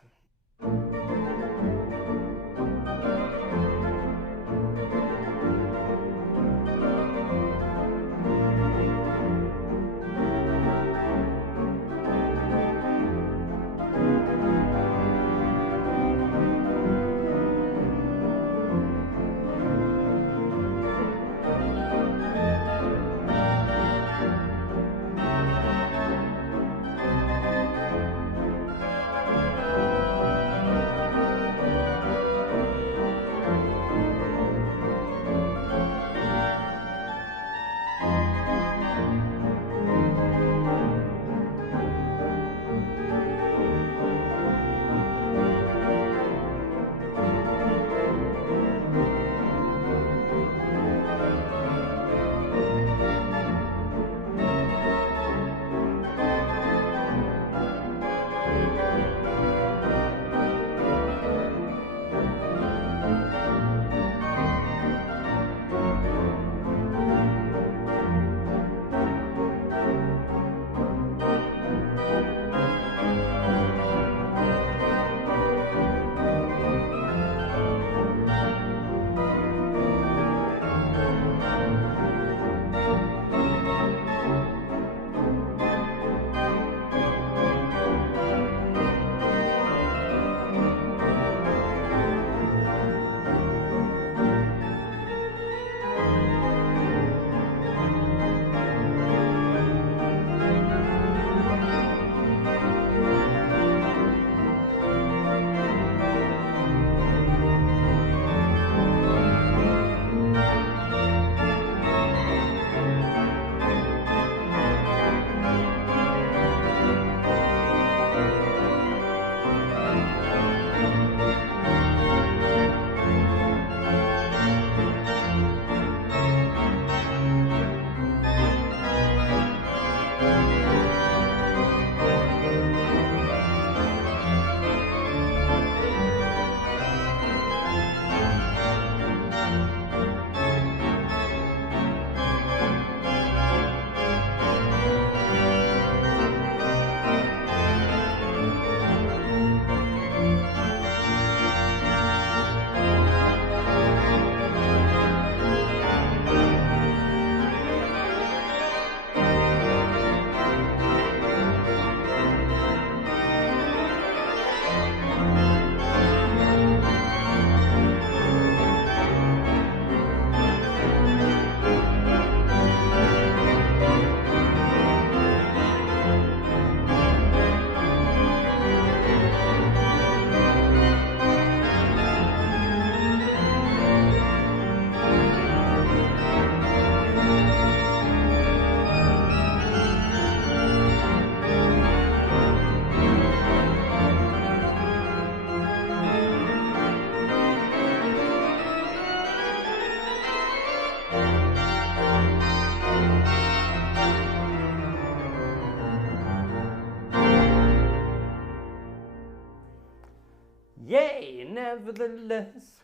nevertheless.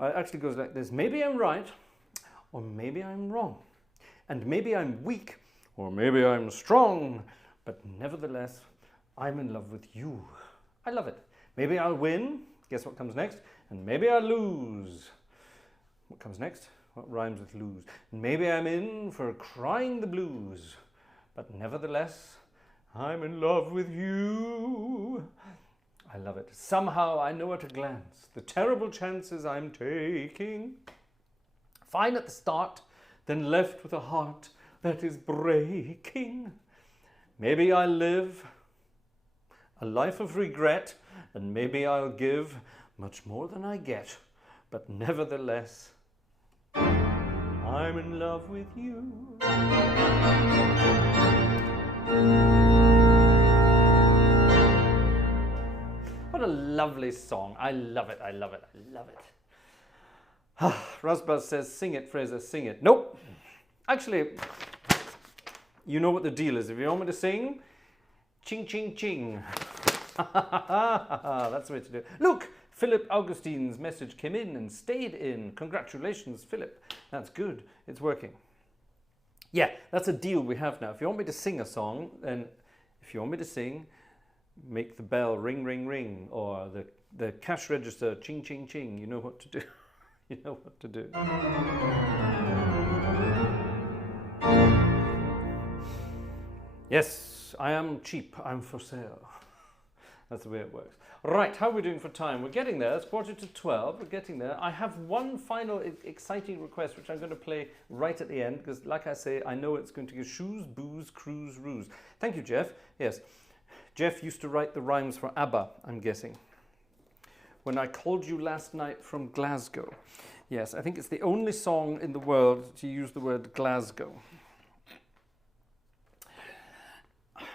It actually goes like this. Maybe I'm right, or maybe I'm wrong. And maybe I'm weak, or maybe I'm strong. But nevertheless, I'm in love with you. I love it. Maybe I'll win. Guess what comes next? And maybe I'll lose. What comes next? What rhymes with lose? Maybe I'm in for crying the blues. But nevertheless, I'm in love with you. I love it. Somehow I know at a glance the terrible chances I'm taking. Fine at the start, then left with a heart that is breaking. Maybe I'll live a life of regret, and maybe I'll give much more than I get. But nevertheless, I'm in love with you. What a lovely song. I love it, I love it, I love it. Rosbuzz says, sing it, Fraser, sing it. Nope. Actually, you know what the deal is. If you want me to sing, ching, ching, ching. That's the way to do it. Look, Philip Augustine's message came in and stayed in. Congratulations, Philip. That's good. It's working. Yeah, that's a deal we have now. If you want me to sing a song, then if you want me to sing, make the bell ring, ring, ring, or the cash register ching, ching, ching. You know what to do. You know what to do. Yes, I am cheap. I'm for sale. That's the way it works. Right, how are we doing for time? We're getting there. It's 11:45. We're getting there. I have one final exciting request, which I'm going to play right at the end, because like I say, I know it's going to give shoes, booze, cruise, ruse. Thank you, Jeff. Yes. Jeff used to write the rhymes for ABBA, I'm guessing. When I Called You Last Night from Glasgow. Yes, I think it's the only song in the world to use the word Glasgow.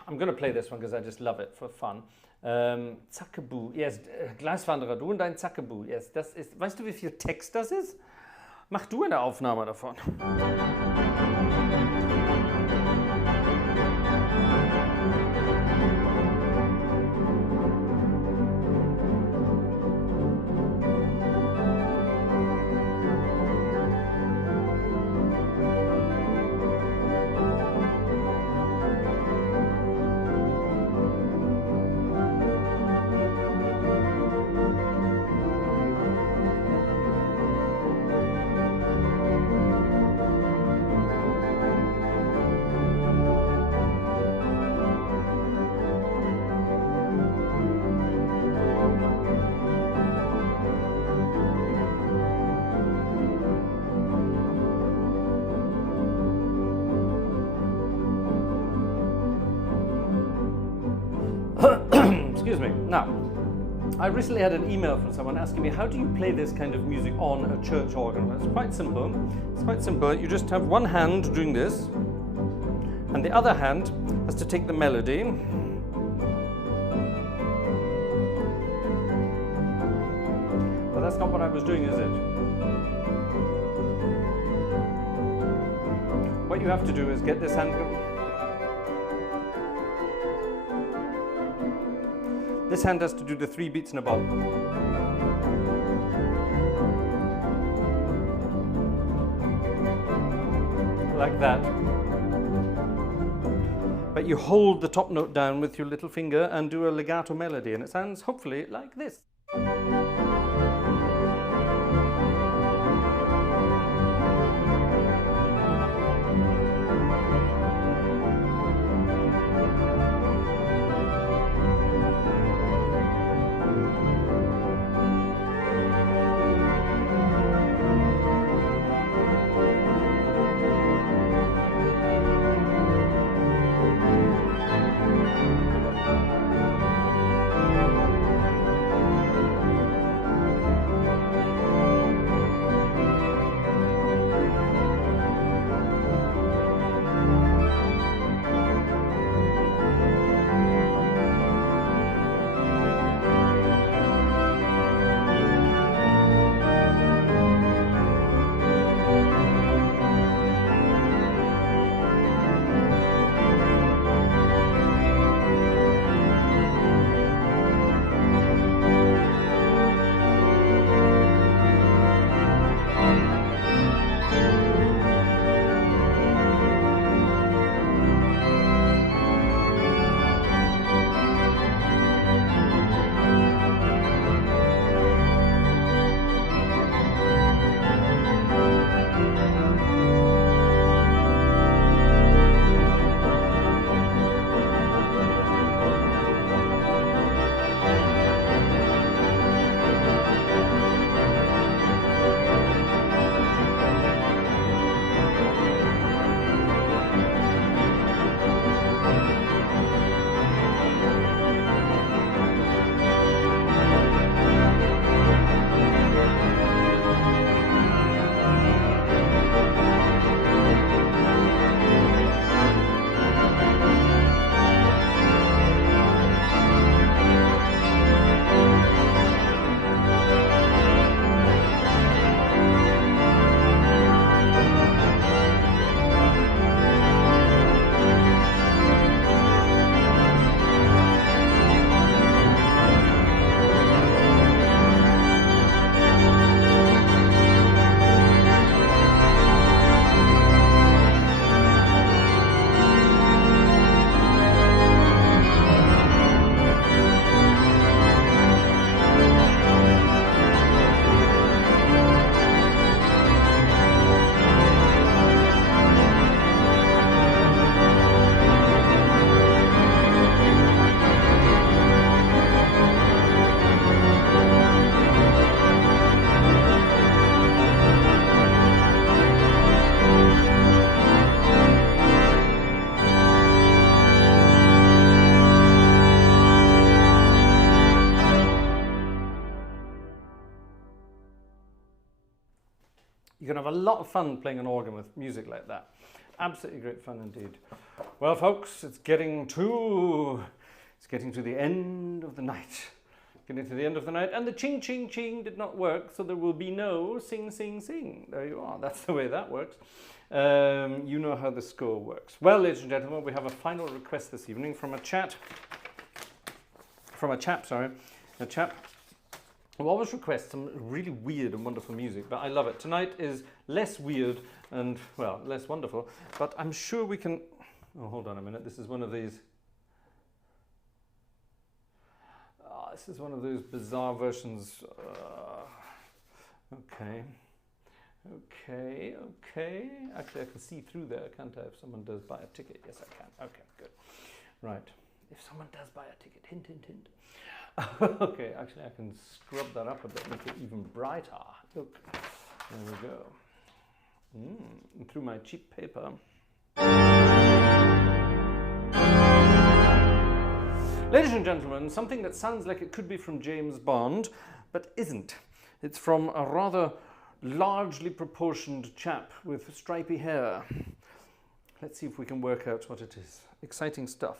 I'm going to play this one because I just love it for fun. Zackebu, yes, Gleiswanderer, du und dein Zackebu, yes, das ist, weißt du, wie viel Text das ist? Mach du eine Aufnahme davon. Excuse me. Now, I recently had an email from someone asking me, how do you play this kind of music on a church organ? Well, it's quite simple. It's quite simple. You just have one hand doing this, and the other hand has to take the melody. But that's not what I was doing, is it? What you have to do is get this hand. This hand has to do the 3 beats in a bar. Like that. But you hold the top note down with your little finger and do a legato melody, and it sounds hopefully like this. can have a lot of fun playing an organ with music like that. Absolutely great fun indeed. Well, folks, it's getting to the end of the night. Getting to the end of the night, and the ching, ching, ching did not work, so there will be no sing, sing, sing. There you are. That's the way that works. You know how the score works. Well, ladies and gentlemen, we have a final request this evening from a chap who always requests some really weird and wonderful music, but I love it. Tonight is less weird and, well, less wonderful, but I'm sure we can... Oh, hold on a minute. This is one of these... This is one of those bizarre versions. Okay. Actually, I can see through there, can't I? If someone does buy a ticket. Yes, I can. Okay, good. Right. If someone does buy a ticket, hint, hint, hint. Okay, actually, I can scrub that up a bit, make it even brighter. Look, there we go. And through my cheap paper. Ladies and gentlemen, something that sounds like it could be from James Bond, but isn't. It's from a rather largely proportioned chap with stripy hair. Let's see if we can work out what it is. Exciting stuff.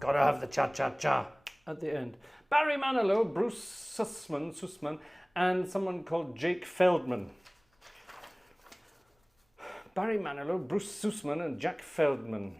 Gotta have the cha-cha-cha at the end. Barry Manilow, Bruce Sussman, and someone called Jake Feldman. Barry Manilow, Bruce Sussman, and Jack Feldman.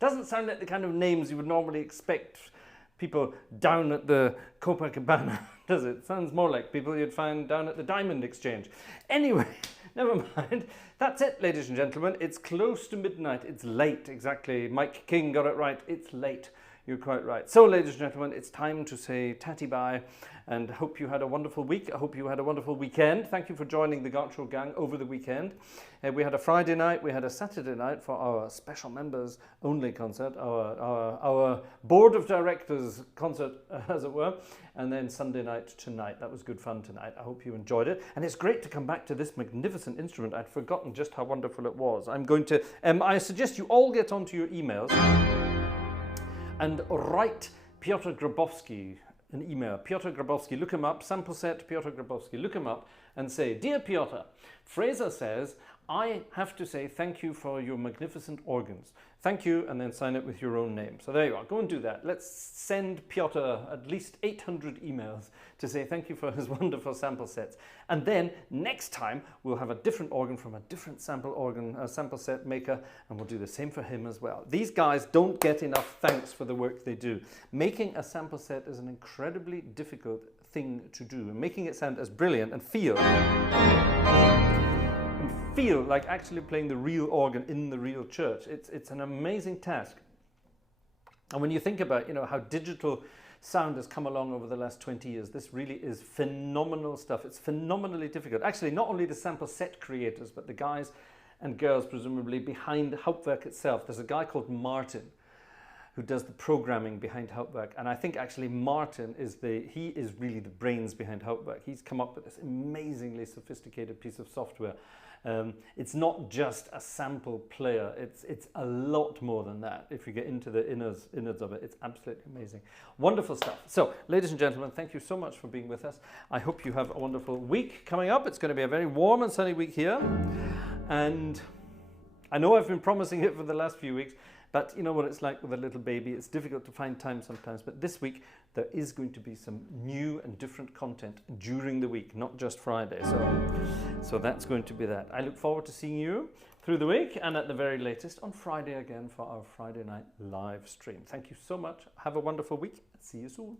Doesn't sound like the kind of names you would normally expect people down at the Copacabana, does it? Sounds more like people you'd find down at the Diamond Exchange. Anyway, never mind. That's it, ladies and gentlemen. It's close to midnight. It's late, exactly. Mike King got it right. It's late. You're quite right. So, ladies and gentlemen, it's time to say tatty bye, and hope you had a wonderful week. I hope you had a wonderful weekend. Thank you for joining the Gartshore gang over the weekend. We had a Friday night, we had a Saturday night for our special members only concert, our board of directors concert, as it were, and then Sunday night tonight. That was good fun tonight. I hope you enjoyed it. And it's great to come back to this magnificent instrument. I'd forgotten just how wonderful it was. I'm going to, I suggest you all get onto your emails and write Piotr Grabowski an email. Piotr Grabowski, look him up, sample set Piotr Grabowski, look him up and say, Dear Piotr, Fraser says, I have to say thank you for your magnificent organs. Thank you, and then sign it with your own name. So there you are, go and do that. Let's send Piotr at least 800 emails to say thank you for his wonderful sample sets. And then next time we'll have a different organ from a different sample set maker, and we'll do the same for him as well. These guys don't get enough thanks for the work they do. Making a sample set is an incredibly difficult thing to do. Making it sound as brilliant and feel like actually playing the real organ in the real church. It's an amazing task. And when you think about, you know, how digital sound has come along over the last 20 years, this really is phenomenal stuff. It's phenomenally difficult. Actually, not only the sample set creators, but the guys and girls presumably behind Hauptwerk itself. There's a guy called Martin who does the programming behind Hauptwerk, and I think actually Martin is really the brains behind Hauptwerk. He's come up with this amazingly sophisticated piece of software. It's not just a sample player, it's a lot more than that. If you get into the innards of it, it's absolutely amazing. Wonderful stuff. So, ladies and gentlemen, thank you so much for being with us. I hope you have a wonderful week coming up. It's going to be a very warm and sunny week here, and I know I've been promising it for the last few weeks, but you know what it's like with a little baby. It's difficult to find time sometimes, but this week there is going to be some new and different content during the week, not just Friday. So that's going to be that. I look forward to seeing you through the week, and at the very latest on Friday again for our Friday night live stream. Thank you so much. Have a wonderful week. See you soon.